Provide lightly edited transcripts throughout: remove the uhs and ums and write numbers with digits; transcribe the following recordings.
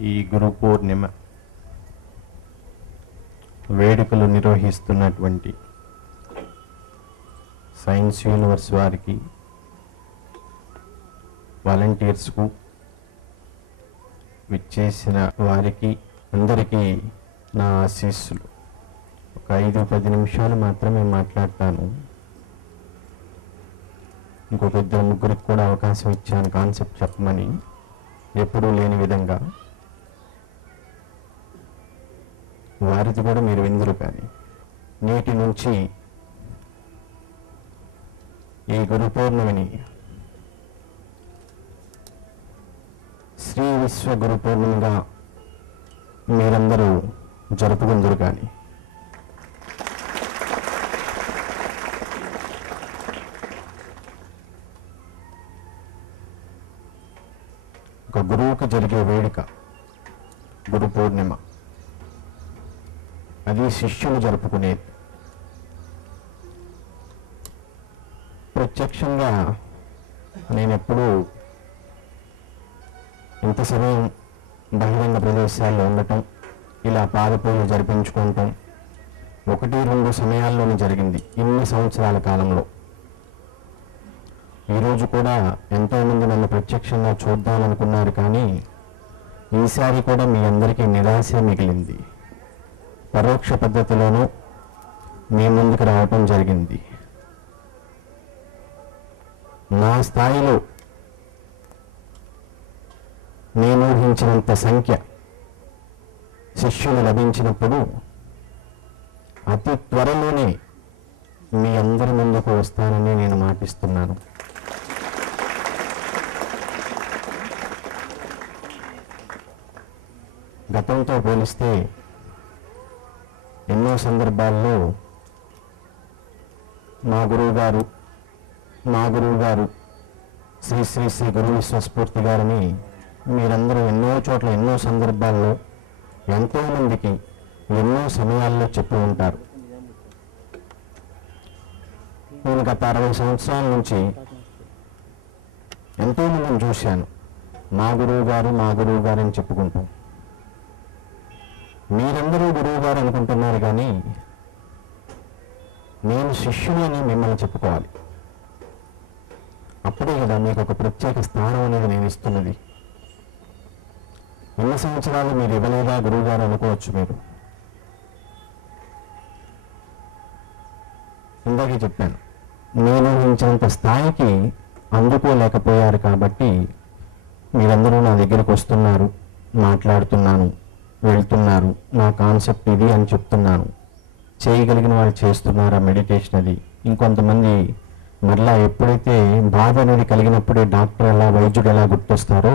ఈ గురు పూర్ణిమ వేడుకలు నిర్వహిస్తున్నటువంటి సైన్స్ యూనివర్స్ వారికి, వాలంటీర్స్కు, విచ్చేసిన వారికి అందరికీ నా ఆశీస్సులు. ఒక 5-10 నిమిషాలు మాత్రమే మాట్లాడతాను. ఇంకొక 2-3 కూడా అవకాశం ఇచ్చాను కాన్సెప్ట్ చెప్పమని, ఎప్పుడూ లేని విధంగా. వారిది కూడా మీరు విందురు. కానీ నేటి నుంచి ఈ గురు పౌర్ణమిని శ్రీ విశ్వ గురు పౌర్ణమిగా మీరందరూ జరుపుకుందరు. కానీ ఒక గురువుకు జరిగే వేడుక గురు పౌర్ణిమ, అది శిష్యులు జరుపుకునేది. ప్రత్యక్షంగా నేను ఎప్పుడూ ఇంత సమయం బహిరంగ ప్రదేశాల్లో ఉండటం, ఇలా పాదపూజలు జరిపించుకోవటం 1-2 సమయాల్లోనే జరిగింది ఇన్ని సంవత్సరాల కాలంలో. ఈరోజు కూడా ఎంతోమంది నన్ను ప్రత్యక్షంగా చూద్దామనుకున్నారు. కానీ ఈసారి కూడా మీ అందరికీ నిరాశ మిగిలింది. పరోక్ష పద్ధతిలోనూ మీ ముందుకు రావటం జరిగింది. నా స్థాయిలో నేను ఊహించినంత సంఖ్య శిష్యులు లభించినప్పుడు అతి త్వరలోనే మీ అందరి ముందుకు వస్తానని నేను మాటిస్తున్నాను. గతంతో పోలిస్తే ఎన్నో సందర్భాల్లో మా గురువు గారు శ్రీ శ్రీ శ్రీ గురు విశ్వస్ఫూర్తి గారిని మీరందరూ ఎన్నో చోట్ల ఎన్నో సందర్భాల్లో ఎంతోమందికి ఎన్నో సమయాల్లో చెప్పి ఉంటారు. నేను గత 60 సంవత్సరాల నుంచి ఎంతోమందిని చూశాను. మా గురువు గారు అని చెప్పుకుంటాం. మీరందరూ గురువు గారు అనుకుంటున్నారు, కానీ నేను శిష్యుని అని మిమ్మల్ని చెప్పుకోవాలి. అప్పుడే కదా మీకు ఒక ప్రత్యేక స్థానం అనేది నేను ఇస్తున్నది. ఎన్ని సంవత్సరాలు మీరు ఇవ్వలేదా గురువు గారు అనుకోవచ్చు. మీరు ఇందాకే చెప్పాను, నేను ఊహించినంత స్థాయికి అందుకోలేకపోయారు. కాబట్టి మీరందరూ నా దగ్గరకు వస్తున్నారు, మాట్లాడుతున్నాను, వెళ్తున్నారు. నా కాన్సెప్ట్ ఇది అని చెప్తున్నాను. చేయగలిగిన వాళ్ళు చేస్తున్నారు ఆ మెడిటేషన్. అది ఇంకొంతమంది మరలా ఎప్పుడైతే బాధ అనేది కలిగినప్పుడే డాక్టర్ ఎలా, వైద్యుడు ఎలా గుర్తొస్తారో,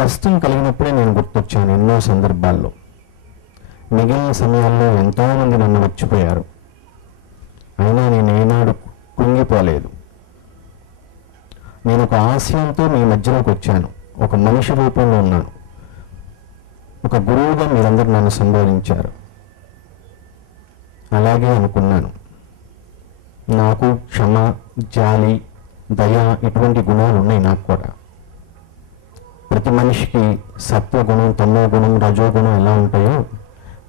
కష్టం కలిగినప్పుడే నేను గుర్తొచ్చాను ఎన్నో సందర్భాల్లో. మిగిలిన సమయాల్లో ఎంతోమంది నన్ను మర్చిపోయారు. అయినా నేను ఏనాడు కుంగిపోలేదు. నేను ఒక ఆశయంతో మీ మధ్యలోకి వచ్చాను. ఒక మనిషి రూపంలో ఉన్నాను. ఒక గురువుగా మీరందరూ నన్ను సంబోధించారు. అలాగే అనుకున్నాను. నాకు క్షమ, జాలి, దయ ఇటువంటి గుణాలు ఉన్నాయి నాకు కూడా. ప్రతి మనిషికి సత్వగుణం, తమోగుణం, రజోగుణం ఎలా ఉంటాయో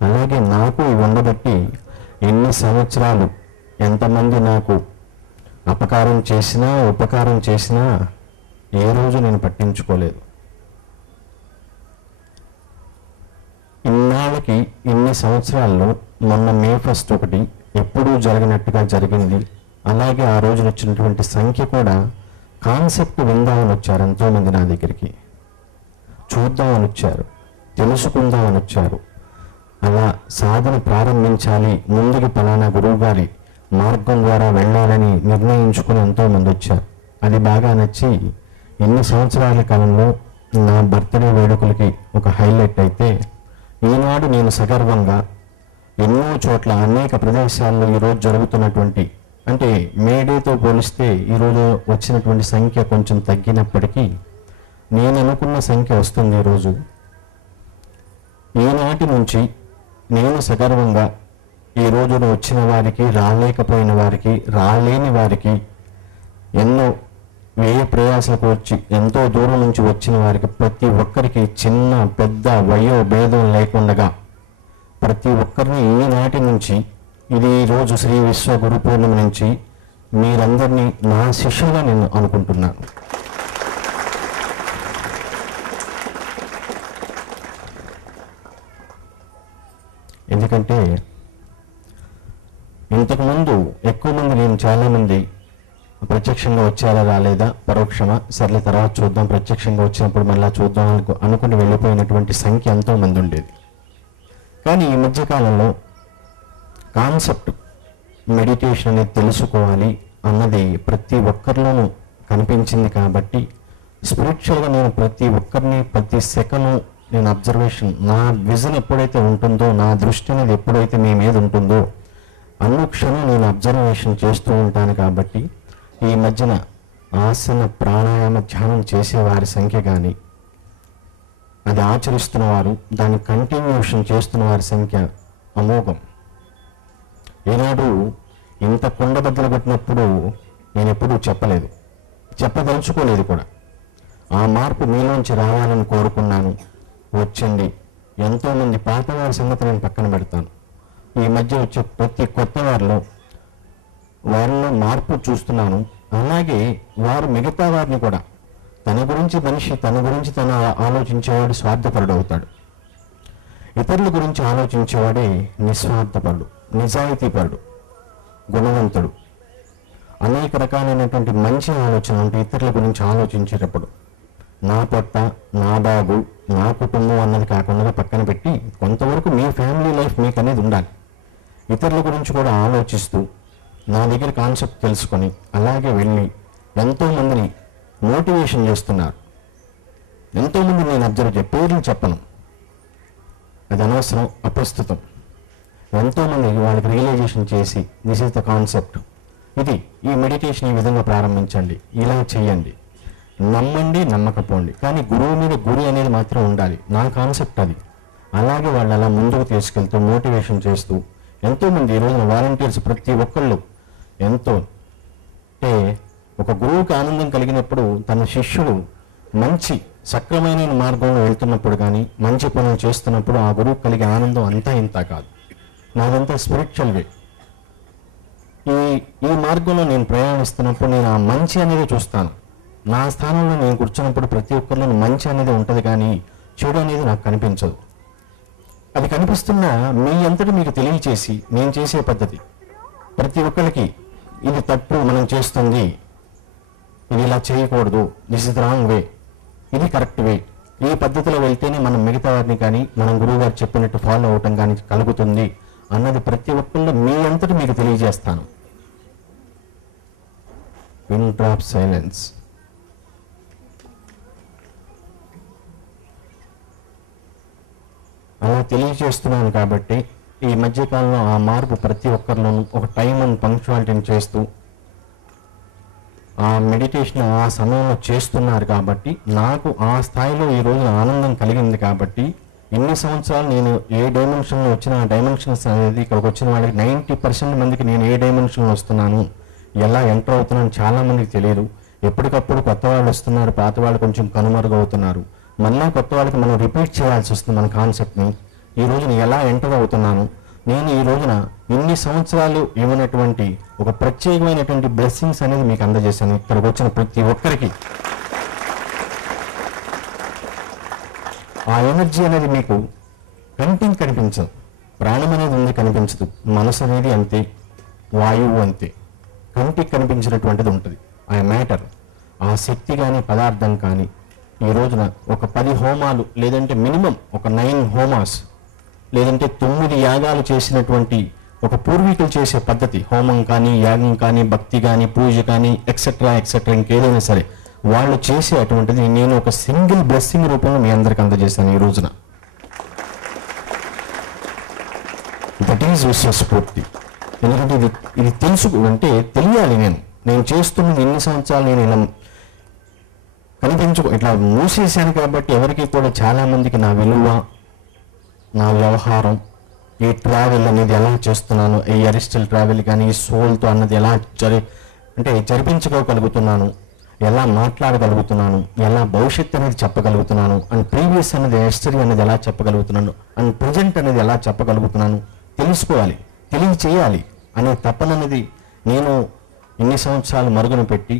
అలాగే నాకు ఇవి ఉండబట్టి ఎన్ని సంవత్సరాలు ఎంతమంది నాకు అపకారం చేసినా, ఉపకారం చేసినా ఏ రోజు నేను పట్టించుకోలేదు. ఇన్నాళ్ళకి ఇన్ని సంవత్సరాల్లో మొన్న మే 1 ఒకటి ఎప్పుడూ జరిగినట్టుగా జరిగింది. అలాగే ఆ రోజున వచ్చినటువంటి సంఖ్య కూడా కాన్సెప్ట్ విందామని వచ్చారు ఎంతోమంది నా దగ్గరికి. చూద్దామని వచ్చారు, తెలుసుకుందామని వచ్చారు. అలా సాధన ప్రారంభించాలి, ముందుకు పలానా గురువు గారి మార్గం ద్వారా వెళ్ళాలని నిర్ణయించుకుని ఎంతోమంది వచ్చారు. అది బాగా నచ్చి ఎన్ని సంవత్సరాల కాలంలో నా బర్త్డే వేడుకలకి ఒక హైలైట్ అయితే, ఈనాడు నేను సగర్వంగా ఎన్నో చోట్ల అనేక ప్రదేశాల్లో ఈరోజు జరుగుతున్నటువంటి, అంటే మేడేతో పోలిస్తే ఈరోజు వచ్చినటువంటి సంఖ్య కొంచెం తగ్గినప్పటికీ నేను అనుకున్న సంఖ్య వస్తుంది ఈరోజు. ఈనాటి నుంచి నేను సగర్వంగా ఈ రోజున వచ్చిన వారికి, రాలేకపోయిన వారికి, రాలేని వారికి ఎన్నో వ్యయ ప్రయాసలకు వచ్చి ఎంతో దూరం నుంచి వచ్చిన వారికి ప్రతి ఒక్కరికి చిన్న పెద్ద వయో భేదం లేకుండా ప్రతి ఒక్కరిని ఈనాటి నుంచి ఇది రోజు శ్రీ విశ్వ గురు పూర్ణిమ నుంచి మీరందరినీ నా శిష్యులుగా నేను అనుకుంటున్నాను. ఎందుకంటే ఇంతకుముందు ఎక్కువ మంది నేను చాలామంది ప్రత్యక్షంగా వచ్చారా రాలేదా పరోక్షమా సర్లే తర్వాత చూద్దాం ప్రత్యక్షంగా వచ్చినప్పుడు మళ్ళీ చూద్దాం అనుకుని వెళ్ళిపోయినటువంటి సంఖ్య ఎంతోమంది ఉండేది. కానీ ఈ మధ్యకాలంలో కాన్సెప్ట్ మెడిటేషన్ అనేది తెలుసుకోవాలి అన్నది ప్రతి ఒక్కరిలోనూ కనిపించింది కాబట్టి స్పిరిచువల్గా నేను ప్రతి ఒక్కరిని ప్రతి సెకండ్ నేను అబ్జర్వేషన్ నా విజన్ ఎప్పుడైతే ఉంటుందో నా దృష్టి అనేది ఎప్పుడైతే మీ మీద ఉంటుందో అనుక్షణం నేను అబ్జర్వేషన్ చేస్తూ ఉంటాను. కాబట్టి ఈ మధ్యన ఆసన ప్రాణాయామ ధ్యానం చేసేవారి సంఖ్య కానీ అది ఆచరిస్తున్న వారు దాన్ని కంటిన్యూషన్ చేస్తున్న వారి సంఖ్య అమోఘం. ఈనాడు ఇంత కుండబద్దలు కొట్టినప్పుడు నేను ఎప్పుడూ చెప్పలేదు, చెప్పదలుచుకోలేదు కూడా. ఆ మార్పు మీలోంచి రావాలని కోరుకున్నాను, వచ్చింది. ఎంతోమంది పాతవారి సంగతి నేను పక్కన పెడతాను. ఈ మధ్య వచ్చే ప్రతి కొత్త వారిలో మార్పు చూస్తున్నాను. అలాగే వారు మిగతా వారిని కూడా తన గురించి మనిషి తన గురించి తను ఆలోచించేవాడు స్వార్థపరుడు అవుతాడు. ఇతరుల గురించి ఆలోచించేవాడే నిస్వార్థపరుడు, నిజాయితీపరుడు, గుణవంతుడు. అనేక రకాలైనటువంటి మంచి ఆలోచన అంటే ఇతరుల గురించి ఆలోచించేటప్పుడు నా పొట్ట నా బాగు నా కుటుంబం అన్నది కాకుండా పక్కన పెట్టి కొంతవరకు మీ ఫ్యామిలీ లైఫ్ మీకు అనేది ఉండాలి. ఇతరుల గురించి కూడా ఆలోచిస్తూ నా దగ్గర కాన్సెప్ట్ తెలుసుకొని అలాగే వెళ్ళి ఎంతోమందిని మోటివేషన్ చేస్తున్నారు. ఎంతోమంది నేను అబ్జర్వ్ పేర్లు చెప్పను, అది అనవసరం, అప్రస్తుతం. ఎంతోమంది వాళ్ళకి రియలైజేషన్ చేసి దిస్ ఇస్ ద కాన్సెప్ట్, ఇది ఈ మెడిటేషన్ ఈ విధంగా ప్రారంభించండి, ఇలా చేయండి, నమ్మండి నమ్మకపోండి, కానీ గురువు మీద గురి అనేది మాత్రం ఉండాలి. నా కాన్సెప్ట్ అది. అలాగే వాళ్ళు అలా ముందుకు తీసుకెళ్తూ మోటివేషన్ చేస్తూ ఎంతోమంది ఈ రోజున వాలంటీర్స్ ప్రతి ఒక్కళ్ళు ఎంతో అంటే ఒక గురువుకి ఆనందం కలిగినప్పుడు తన శిష్యుడు మంచి సక్రమైన మార్గంలో వెళ్తున్నప్పుడు కానీ మంచి పనులు చేస్తున్నప్పుడు ఆ గురువు కలిగే ఆనందం అంతా ఇంత కాదు. నాదంతా స్పిరిచువల్ వే. ఈ మార్గంలో నేను ప్రయాణిస్తున్నప్పుడు నేను ఆ మంచి అనేది చూస్తాను. నా స్థానంలో నేను కూర్చున్నప్పుడు ప్రతి ఒక్కరిలో మంచి అనేది ఉంటుంది, కానీ చెడు అనేది నాకు కనిపించదు. అది కనిపిస్తున్నా మీ అంతటి మీకు తెలియచేసి నేను చేసే పద్ధతి ప్రతి ఒక్కరికి ఇది తప్పు మనం చేస్తుంది, ఇది ఇలా చేయకూడదు, దిస్ ఇస్ రాంగ్ వే, ఇది కరెక్ట్ వే, ఈ పద్ధతిలో వెళ్తేనే మనం మిగతా వారిని కానీ మనం గురువు గారు చెప్పినట్టు ఫాలో అవటం కానీ కలుగుతుంది అన్నది ప్రతి ఒక్కళ్ళు మీ అంతటి మీకు తెలియజేస్తాను. Pin drop silence. అలా తెలియజేస్తున్నాను కాబట్టి ఈ మధ్యకాలంలో ఆ మార్పు ప్రతి ఒక్కరిలోనూ ఒక టైం అండ్ పంక్చువాలిటీని చేస్తూ ఆ మెడిటేషన్ ఆ సమయంలో చేస్తున్నారు. కాబట్టి నాకు ఆ స్థాయిలో ఈ రోజు ఆనందం కలిగింది. కాబట్టి ఇన్ని సంవత్సరాలు నేను ఏ డైమెన్షన్లో వచ్చిన ఆ డైమెన్షన్స్ అనేది ఇక్కడికి వచ్చిన వాళ్ళకి 90% మందికి నేను ఏ డైమెన్షన్లో వస్తున్నాను, ఎలా ఎంటర్ అవుతున్నాను చాలామందికి తెలియదు. ఎప్పటికప్పుడు కొత్త వాళ్ళు వస్తున్నారు, పాత వాళ్ళు కొంచెం కనుమరుగవుతున్నారు. మళ్ళీ కొత్త వాళ్ళకి మనం రిపీట్ చేయాల్సి వస్తుంది మన కాన్సెప్ట్ని. ఈ రోజున ఎలా ఎంటర్ అవుతున్నాను, నేను ఈ రోజున ఇన్ని సంవత్సరాలు ఇవ్వనటువంటి ఒక ప్రత్యేకమైనటువంటి బ్లెస్సింగ్స్ అనేది మీకు అందజేశాను. ఇక్కడికి వచ్చిన ప్రతి ఒక్కరికి ఆ ఎనర్జీ అనేది మీకు కంటికి కనిపించదు. ప్రాణం అనేది ఉంది కనిపించదు, మనసు అనేది అంతే, వాయువు అంతే, కంటికి కనిపించినటువంటిది ఉంటుంది. ఆ మ్యాటర్, ఆ శక్తి కానీ పదార్థం కానీ ఈ రోజున ఒక 10 హోమాలు లేదంటే మినిమం ఒక 9 హోమాస్ లేదంటే 9 యాగాలు చేసినటువంటి ఒక పూర్వీకులు చేసే పద్ధతి, హోమం కానీ యాగం కానీ భక్తి కానీ పూజ కానీ ఎక్సెట్రా ఇంకేదైనా సరే వాళ్ళు చేసే అటువంటిది నేను ఒక సింగిల్ బ్లెస్సింగ్ రూపంలో మీ అందరికి అందజేశాను ఈ రోజున. దట్ ఈజ్ విశ్వస్ఫూర్తి. ఎందుకంటే ఇది అంటే తెలియాలి. నేను చేస్తున్నది ఎన్ని సంవత్సరాలు నేను ఇలా ఇట్లా మూసేశాను కాబట్టి ఎవరికి కూడా చాలామందికి నా విలువ, నా వ్యవహారం, ఈ ట్రావెల్ అనేది ఎలా చేస్తున్నాను, ఈ అరిస్టల్ ట్రావెల్ కానీ ఈ సోల్తో అన్నది ఎలా జరిపించుకోగలుగుతున్నాను, ఎలా మాట్లాడగలుగుతున్నాను, ఎలా భవిష్యత్తు అనేది చెప్పగలుగుతున్నాను, అండ్ ప్రీవియస్ అనేది హిస్టరీ అనేది ఎలా చెప్పగలుగుతున్నాను, అండ్ ప్రజెంట్ అనేది ఎలా చెప్పగలుగుతున్నాను తెలుసుకోవాలి, తెలియచేయాలి అనే తపన అనేది నేను ఇన్ని సంవత్సరాలు మరుగున పెట్టి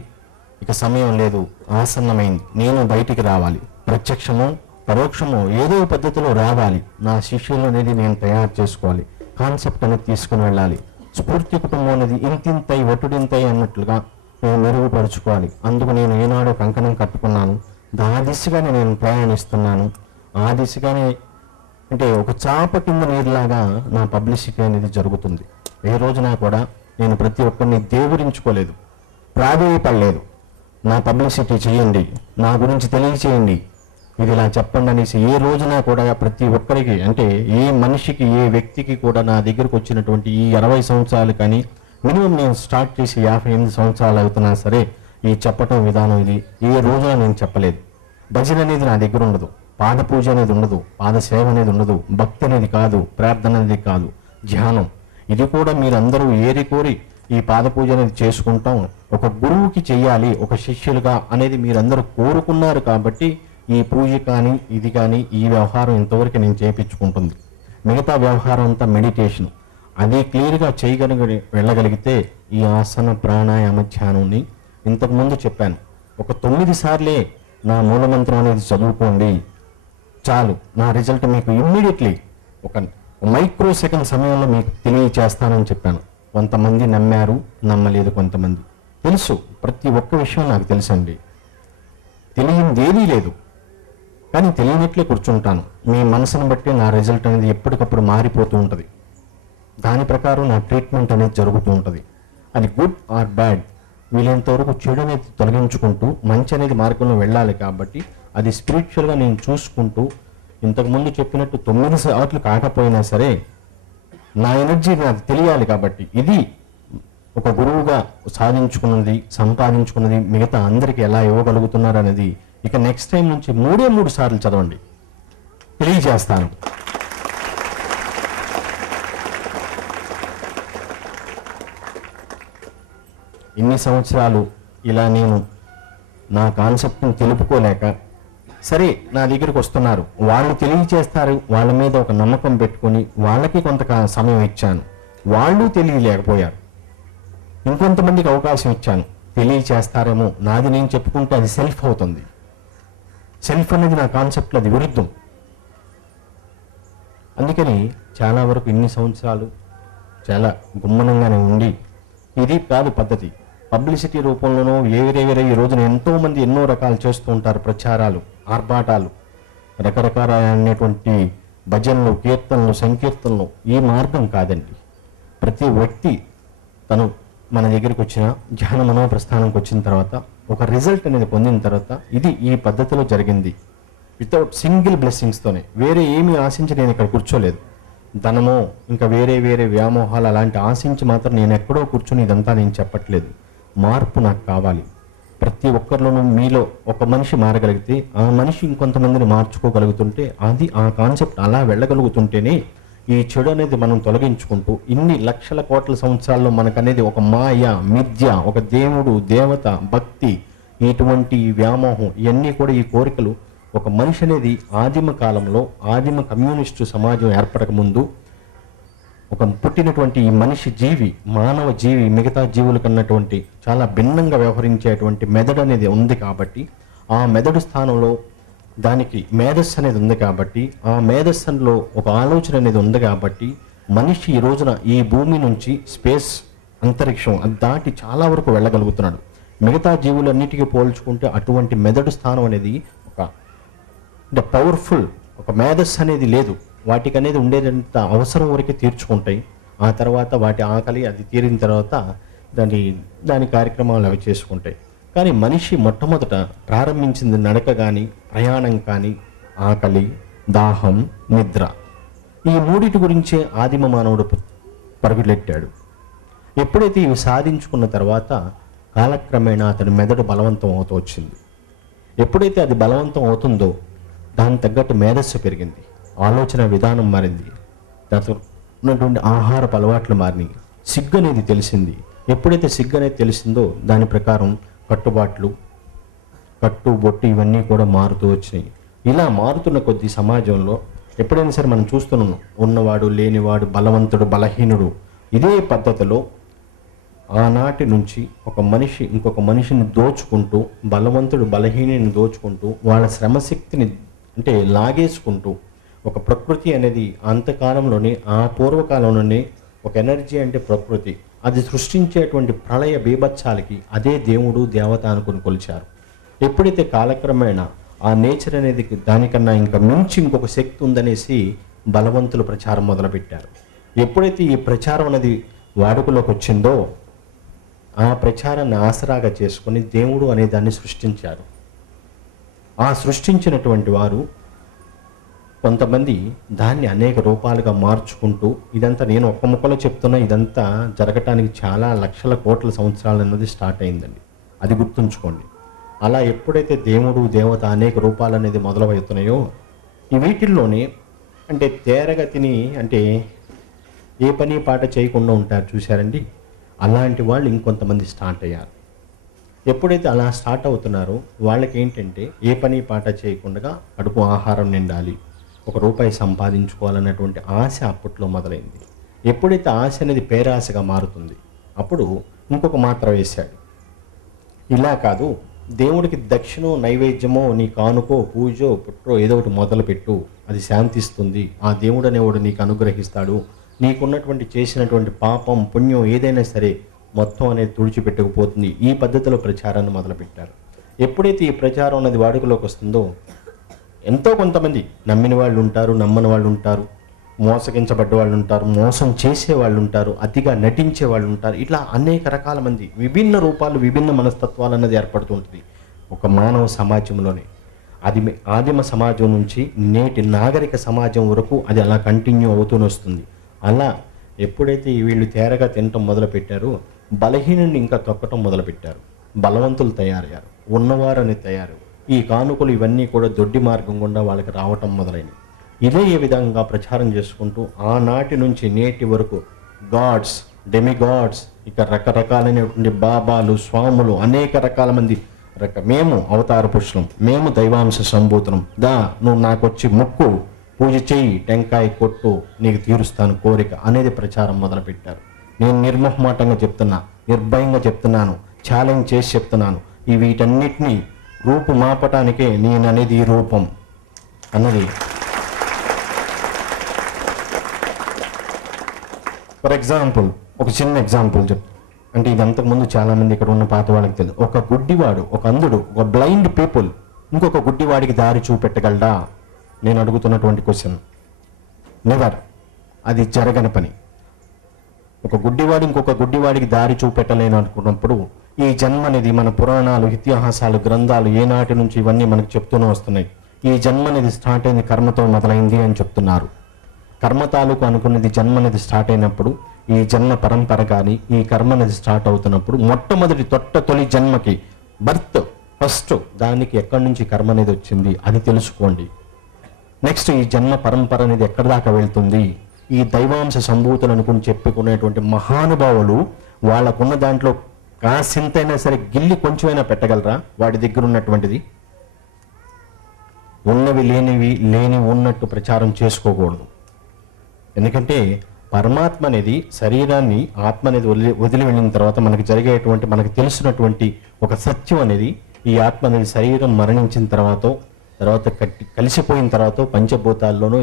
ఇక సమయం లేదు, ఆసన్నమైంది, నేను బయటికి రావాలి, ప్రత్యక్షమో పరోక్షమో ఏదో పద్ధతిలో రావాలి, నా శిష్యులు అనేది నేను తయారు చేసుకోవాలి, కాన్సెప్ట్ అనేది తీసుకుని వెళ్ళాలి, స్ఫూర్తి కుటుంబం అనేది ఇంతింతై ఒటుడింతై అన్నట్లుగా నేను మెరుగుపరుచుకోవాలి. అందుకు నేను ఏనాడు కంకణం కట్టుకున్నాను, ఆ దిశగానే నేను ప్రయాణిస్తున్నాను. ఆ దిశగానే అంటే ఒక చాప కింద నీరులాగా నా పబ్లిసిటీ అనేది జరుగుతుంది. ఏ రోజున కూడా నేను ప్రతి ఒక్కరిని దేవురించుకోలేదు, ప్రాధేయపడలేదు. నా పబ్లిసిటీ చేయండి, నా గురించి తెలియచేయండి, ఇది ఇలా చెప్పండి అనేసి ఏ రోజున కూడా ప్రతి ఒక్కరికి, అంటే ఏ మనిషికి ఏ వ్యక్తికి కూడా నా దగ్గరకు వచ్చినటువంటి ఈ 60 సంవత్సరాలు కానీ మినిమం నేను స్టార్ట్ చేసి 58 సంవత్సరాలు అవుతున్నా సరే ఈ చెప్పటం విధానం ఇది ఏ రోజున నేను చెప్పలేదు. భజన అనేది నా దగ్గర ఉండదు, పాద పూజ అనేది ఉండదు, పాద సేవ అనేది ఉండదు, భక్తి అనేది కాదు, ప్రార్థన అనేది కాదు, ధ్యానం. ఇది కూడా మీరందరూ ఏరి కోరి ఈ పాద పూజ అనేది చేసుకుంటాం, ఒక గురువుకి చెయ్యాలి ఒక శిష్యులుగా అనేది మీరందరూ కోరుకున్నారు కాబట్టి ఈ పూజ కానీ ఇది కానీ ఈ వ్యవహారం ఇంతవరకు నేను చేయించుకుంటుంది. మిగతా వ్యవహారం అంతా మెడిటేషన్, అది క్లియర్గా వెళ్ళగలిగితే ఈ ఆసన ప్రాణాయామ ధ్యానాన్ని ఇంతకుముందు చెప్పాను. ఒక 9 సార్లే నా మూలమంత్రం అనేది చదువుకోండి చాలు, నా రిజల్ట్ మీకు ఇమ్మీడియట్లీ ఒక మైక్రో సెకండ్ సమయంలో మీకు తెలియచేస్తానని చెప్పాను. కొంతమంది నమ్మారు, నమ్మలేదు, కొంతమంది తెలుసు. ప్రతి ఒక్క విషయం నాకు తెలుసండి, తెలియంది ఏదీ లేదు, కానీ తెలియనట్లే కూర్చుంటాను. మీ మనసును బట్టి నా రిజల్ట్ అనేది ఎప్పటికప్పుడు మారిపోతూ ఉంటుంది, దాని ప్రకారం నా ట్రీట్మెంట్ అనేది జరుగుతూ ఉంటుంది. అది గుడ్ ఆర్ బ్యాడ్, వీలైనంత వరకు చెడు అనేది తొలగించుకుంటూ మంచి అనేది మార్గంలో వెళ్ళాలి. కాబట్టి అది స్పిరిచువల్గా నేను చూసుకుంటూ ఇంతకుముందు చెప్పినట్టు 9 సార్లు కాకపోయినా సరే నా ఎనర్జీ నాకు తెలియాలి. కాబట్టి ఇది ఒక గురువుగా సాధించుకున్నది, సంపాదించుకున్నది మిగతా అందరికీ ఎలా ఇవ్వగలుగుతున్నారు అనేది ఇక నెక్స్ట్ టైం నుంచి 3 సార్లు చదవండి, తెలియజేస్తాను. ఇన్ని సంవత్సరాలు ఇలా నేను నా కాన్సెప్ట్ని తెలుపుకోలేక సరే నా దగ్గరికి వస్తున్నారు, వాళ్ళు తెలియచేస్తారు, వాళ్ళ మీద ఒక నమ్మకం పెట్టుకొని వాళ్ళకి కొంత సమయం ఇచ్చాను, వాళ్ళు తెలియలేకపోయారు. ఇంకొంతమందికి అవకాశం ఇచ్చాను, తెలియచేస్తారేమో, నాది నేను చెప్పుకుంటే అది సెల్ఫ్ అవుతుంది. సెల్ఫ్ అనేది నా కాన్సెప్ట్లో అది విరుద్ధం. అందుకని చాలా వరకు ఇన్ని సంవత్సరాలు చాలా గుమ్మనంగానే ఉండి ఇది కాదు పద్ధతి. పబ్లిసిటీ రూపంలోనూ వేరే ఈ రోజున ఎంతోమంది ఎన్నో రకాలు చేస్తూ ఉంటారు, ప్రచారాలు, ఆర్భాటాలు, రకరకాలైనటువంటి భజనలు, కీర్తనలు, సంకీర్తనలు. ఈ మార్గం కాదండి. ప్రతి వ్యక్తి తను మన దగ్గరికి వచ్చిన ధ్యాన మనోప్రస్థానంకి వచ్చిన తర్వాత ఒక రిజల్ట్ అనేది పొందిన తర్వాత ఇది ఈ పద్ధతిలో జరిగింది, వితౌట్ సింగిల్ బ్లెస్సింగ్స్తోనే. వేరే ఏమీ ఆశించి నేను ఇక్కడ కూర్చోలేదు. ధనమో ఇంకా వేరే వ్యామోహాలు అలాంటి ఆశించి మాత్రం నేను ఎక్కడో కూర్చొని ఇదంతా నేను చెప్పట్లేదు. మార్పు నాకు కావాలి. ప్రతి ఒక్కరిలోనూ మీలో ఒక మనిషి మారగలిగితే ఆ మనిషి ఇంకొంతమందిని మార్చుకోగలుగుతుంటే అది ఆ కాన్సెప్ట్ అలా వెళ్ళగలుగుతుంటేనే ఈ చెడు అనేది మనం తొలగించుకుంటూ ఇన్ని లక్షల కోట్ల సంవత్సరాల్లో మనకనేది ఒక మాయ, మిథ్య, ఒక దేవుడు, దేవత, భక్తి, ఇటువంటి వ్యామోహం, ఇవన్నీ కూడా ఈ కోరికలు ఒక మనిషి అనేది ఆదిమ కాలంలో ఆదిమ కమ్యూనిస్టు సమాజం ఏర్పడక ముందు ఒక పుట్టినటువంటి ఈ మనిషి జీవి, మానవ జీవి మిగతా జీవుల కన్నటువంటి చాలా భిన్నంగా వ్యవహరించేటువంటి మెదడు అనేది ఉంది. కాబట్టి ఆ మెదడు స్థానంలో దానికి మేధస్సు అనేది ఉంది. కాబట్టి ఆ మేధస్సులో ఒక ఆలోచన అనేది ఉంది. కాబట్టి మనిషి ఈ రోజున ఈ భూమి నుంచి స్పేస్, అంతరిక్షం అది దాటి చాలా వరకు వెళ్ళగలుగుతున్నాడు. మిగతా జీవులన్నిటికీ పోల్చుకుంటే అటువంటి మెదడు స్థానం అనేది ఒక అంటే పవర్ఫుల్, ఒక మేధస్సు అనేది లేదు. వాటికి అనేది ఉండేదంత అవసరం వరకే తీర్చుకుంటాయి. ఆ తర్వాత వాటి ఆకలి అది తీరిన తర్వాత దాని కార్యక్రమాలు అవి చేసుకుంటాయి. కానీ మనిషి మొట్టమొదట ప్రారంభించింది నడక కానీ, ప్రయాణం కానీ, ఆకలి, దాహం, నిద్ర, ఈ మూడిటి గురించే ఆదిమ మానవుడు పరుగులెట్టాడు. ఎప్పుడైతే ఇవి సాధించుకున్న తర్వాత కాలక్రమేణా అతని మెదడు బలవంతం అవుతూ వచ్చింది. ఎప్పుడైతే అది బలవంతం అవుతుందో దానికి తగ్గట్టు మేధస్సు పెరిగింది, ఆలోచన విధానం మారింది, దాంతో ఉన్నటువంటి ఆహారపు అలవాట్లు మారినాయి, సిగ్గు అనేది తెలిసింది. ఎప్పుడైతే సిగ్గు అనేది తెలిసిందో దాని ప్రకారం కట్టుబాట్లు, కట్టు బొట్టు ఇవన్నీ కూడా మారుతూ వచ్చినాయి. ఇలా మారుతున్న కొద్ది సమాజంలో ఎప్పుడైనా సరే మనం చూస్తున్నాం, ఉన్నవాడు లేనివాడు, బలవంతుడు బలహీనుడు. ఇదే పద్ధతిలో ఆనాటి నుంచి ఒక మనిషి ఇంకొక మనిషిని దోచుకుంటూ, బలవంతుడు బలహీనుని దోచుకుంటూ, వాళ్ళ శ్రమశక్తిని అంటే లాగేసుకుంటూ, ఒక ప్రకృతి అనేది అంతకాలంలోనే ఆ పూర్వకాలంలోనే ఒక ఎనర్జీ అంటే ప్రకృతి అది సృష్టించేటువంటి ప్రళయ బీభత్సాలకి అదే దేవుడు దేవత అనుకుని కొలిచారు. ఎప్పుడైతే కాలక్రమేణా ఆ నేచర్ అనేది దానికన్నా ఇంకా మించి ఇంకొక శక్తి ఉందనేసి బలవంతులు ప్రచారం మొదలుపెట్టారు. ఎప్పుడైతే ఈ ప్రచారం అనేది వాడుకలోకి వచ్చిందో ఆ ప్రచారాన్ని ఆసరాగా చేసుకొని దేవుడు అనే దాన్ని సృష్టించారు. ఆ సృష్టించినటువంటి వారు కొంతమంది దాన్ని అనేక రూపాలుగా మార్చుకుంటూ, ఇదంతా నేను ఒక్క ముక్కలో చెప్తున్నా, ఇదంతా జరగటానికి చాలా లక్షల కోట్ల సంవత్సరాలు అన్నది స్టార్ట్ అయిందండి. అది గుర్తుంచుకోండి. అలా ఎప్పుడైతే దేవుడు దేవత అనేక రూపాలు అనేది మొదలవుతున్నాయో ఈ వీటిల్లోనే అంటే తేరగతిని అంటే ఏ పని పాట చేయకుండా ఉంటారు చూశారండి, అలాంటి వాళ్ళు ఇంకొంతమంది స్టార్ట్ అయ్యారు. ఎప్పుడైతే అలా స్టార్ట్ అవుతున్నారో వాళ్ళకి ఏంటంటే ఏ పని పాట చేయకుండా కడుపు ఆహారం నిండాలి, ఒక రూపాయి సంపాదించుకోవాలన్నటువంటి ఆశ అప్పట్లో మొదలైంది. ఎప్పుడైతే ఆశ అనేది పేరాశగా మారుతుంది అప్పుడు ఇంకొక మాత్ర వేశాడు. ఇలా కాదు, దేవుడికి దక్షిణో నైవేద్యమో నీ కానుకో పూజో పుట్రో ఏదో ఒకటి మొదలుపెట్టు, అది శాంతిస్తుంది, ఆ దేవుడు అనేవాడు నీకు అనుగ్రహిస్తాడు, నీకున్నటువంటి చేసినటువంటి పాపం పుణ్యం ఏదైనా సరే మొత్తం అనేది తుడిచిపెట్టుకుపోతుంది. ఈ పద్ధతిలో ప్రచారాన్ని మొదలుపెట్టారు. ఎప్పుడైతే ఈ ప్రచారం అనేది వాడుకలోకి వస్తుందో ఎంతో కొంతమంది నమ్మిన వాళ్ళు ఉంటారు, నమ్మని వాళ్ళు ఉంటారు, మోసగించబడ్డ వాళ్ళు ఉంటారు, మోసం చేసే వాళ్ళు ఉంటారు, అతిగా నటించే వాళ్ళు ఉంటారు. ఇట్లా అనేక రకాల మంది విభిన్న రూపాలు విభిన్న మనస్తత్వాలు అన్నది ఏర్పడుతుంటుంది ఒక మానవ సమాజంలోనే. అది ఆదిమ సమాజం నుంచి నేటి నాగరిక సమాజం వరకు అది అలా కంటిన్యూ అవుతూనే వస్తుంది. అలా ఎప్పుడైతే వీళ్ళు తేరగా తినటం మొదలుపెట్టారో బలహీనుని ఇంకా తొక్కటం మొదలుపెట్టారు. బలవంతులు తయారయ్యారు, ఉన్నవారని తయారు. ఈ కానుకలు ఇవన్నీ కూడా దొడ్డి మార్గం గుండా వాళ్ళకి రావటం మొదలైనవి. ఇదే ఈ విధంగా ప్రచారం చేసుకుంటూ ఆనాటి నుంచి నేటి వరకు గాడ్స్, డెమిగాడ్స్, ఇక రకరకాలైనటువంటి బాబాలు, స్వాములు, అనేక రకాల మంది మేము అవతార పురుషులం, మేము దైవాంశ సంభూతులం, నువ్వు నాకు వచ్చి మొక్కు, పూజ చెయ్యి, టెంకాయ కొట్టు, నీకు తీరుస్తాను కోరిక అనేది ప్రచారం మొదలుపెట్టారు. నేను నిర్మోహమాటంగా చెప్తున్నా, నిర్భయంగా చెప్తున్నాను, ఛాలెంజ్ చేసి చెప్తున్నాను, ఈ వీటన్నిటినీ రూపు మాపటానికే నేను అనేది ఈ రూపం అన్నది. ఫర్ ఎగ్జాంపుల్ ఒక చిన్న ఎగ్జాంపుల్ చెప్తాను. అంటే ఇది అంతకుముందు చాలామంది ఇక్కడ ఉన్న పాత వాళ్ళకి తెలియదు. ఒక గుడ్డివాడు, ఒక అంధుడు, ఒక బ్లైండ్ పీపుల్ ఇంకొక గుడ్డివాడికి దారి చూపెట్టగలడా? నేను అడుగుతున్నటువంటి క్వశ్చన్. నెవర్. అది జరగని పని. ఒక గుడ్డివాడు ఇంకొక గుడ్డివాడికి దారి చూపెట్టలేను అనుకున్నప్పుడు ఈ జన్మ అనేది మన పురాణాలు, ఇతిహాసాలు, గ్రంథాలు ఏనాటి నుంచి ఇవన్నీ మనకు చెప్తూనే వస్తున్నాయి. ఈ జన్మ అనేది స్టార్ట్ అయింది కర్మతో మొదలైంది అని చెప్తున్నారు. కర్మ తాలూకు అనుకున్నది జన్మ అనేది స్టార్ట్ అయినప్పుడు ఈ జన్మ పరంపర కానీ ఈ కర్మ అనేది స్టార్ట్ అవుతున్నప్పుడు మొట్టమొదటి తొలి జన్మకి బర్త్ ఫస్ట్ దానికి ఎక్కడి నుంచి కర్మ అనేది వచ్చింది అది తెలుసుకోండి. నెక్స్ట్ ఈ జన్మ పరంపర అనేది ఎక్కడి దాకా వెళ్తుంది. ఈ దైవాంశ సంభూతులు అనుకుని చెప్పుకునేటువంటి మహానుభావులు వాళ్ళకున్న దాంట్లో కాసింతైనా సరే గిల్లి కొంచెమైనా పెట్టగలరా? వాడి దగ్గర ఉన్నటువంటిది ఉన్నవి లేని ఉన్నట్టు ప్రచారం చేసుకోకూడదు. ఎందుకంటే పరమాత్మ అనేది శరీరాన్ని ఆత్మ అనేది వదిలి వెళ్ళిన తర్వాత మనకు జరిగేటువంటి మనకు తెలిసినటువంటి ఒక సత్యం అనేది ఈ ఆత్మ అనేది శరీరం మరణించిన తర్వాత కలిసిపోయిన తర్వాత పంచభూతాల్లోనూ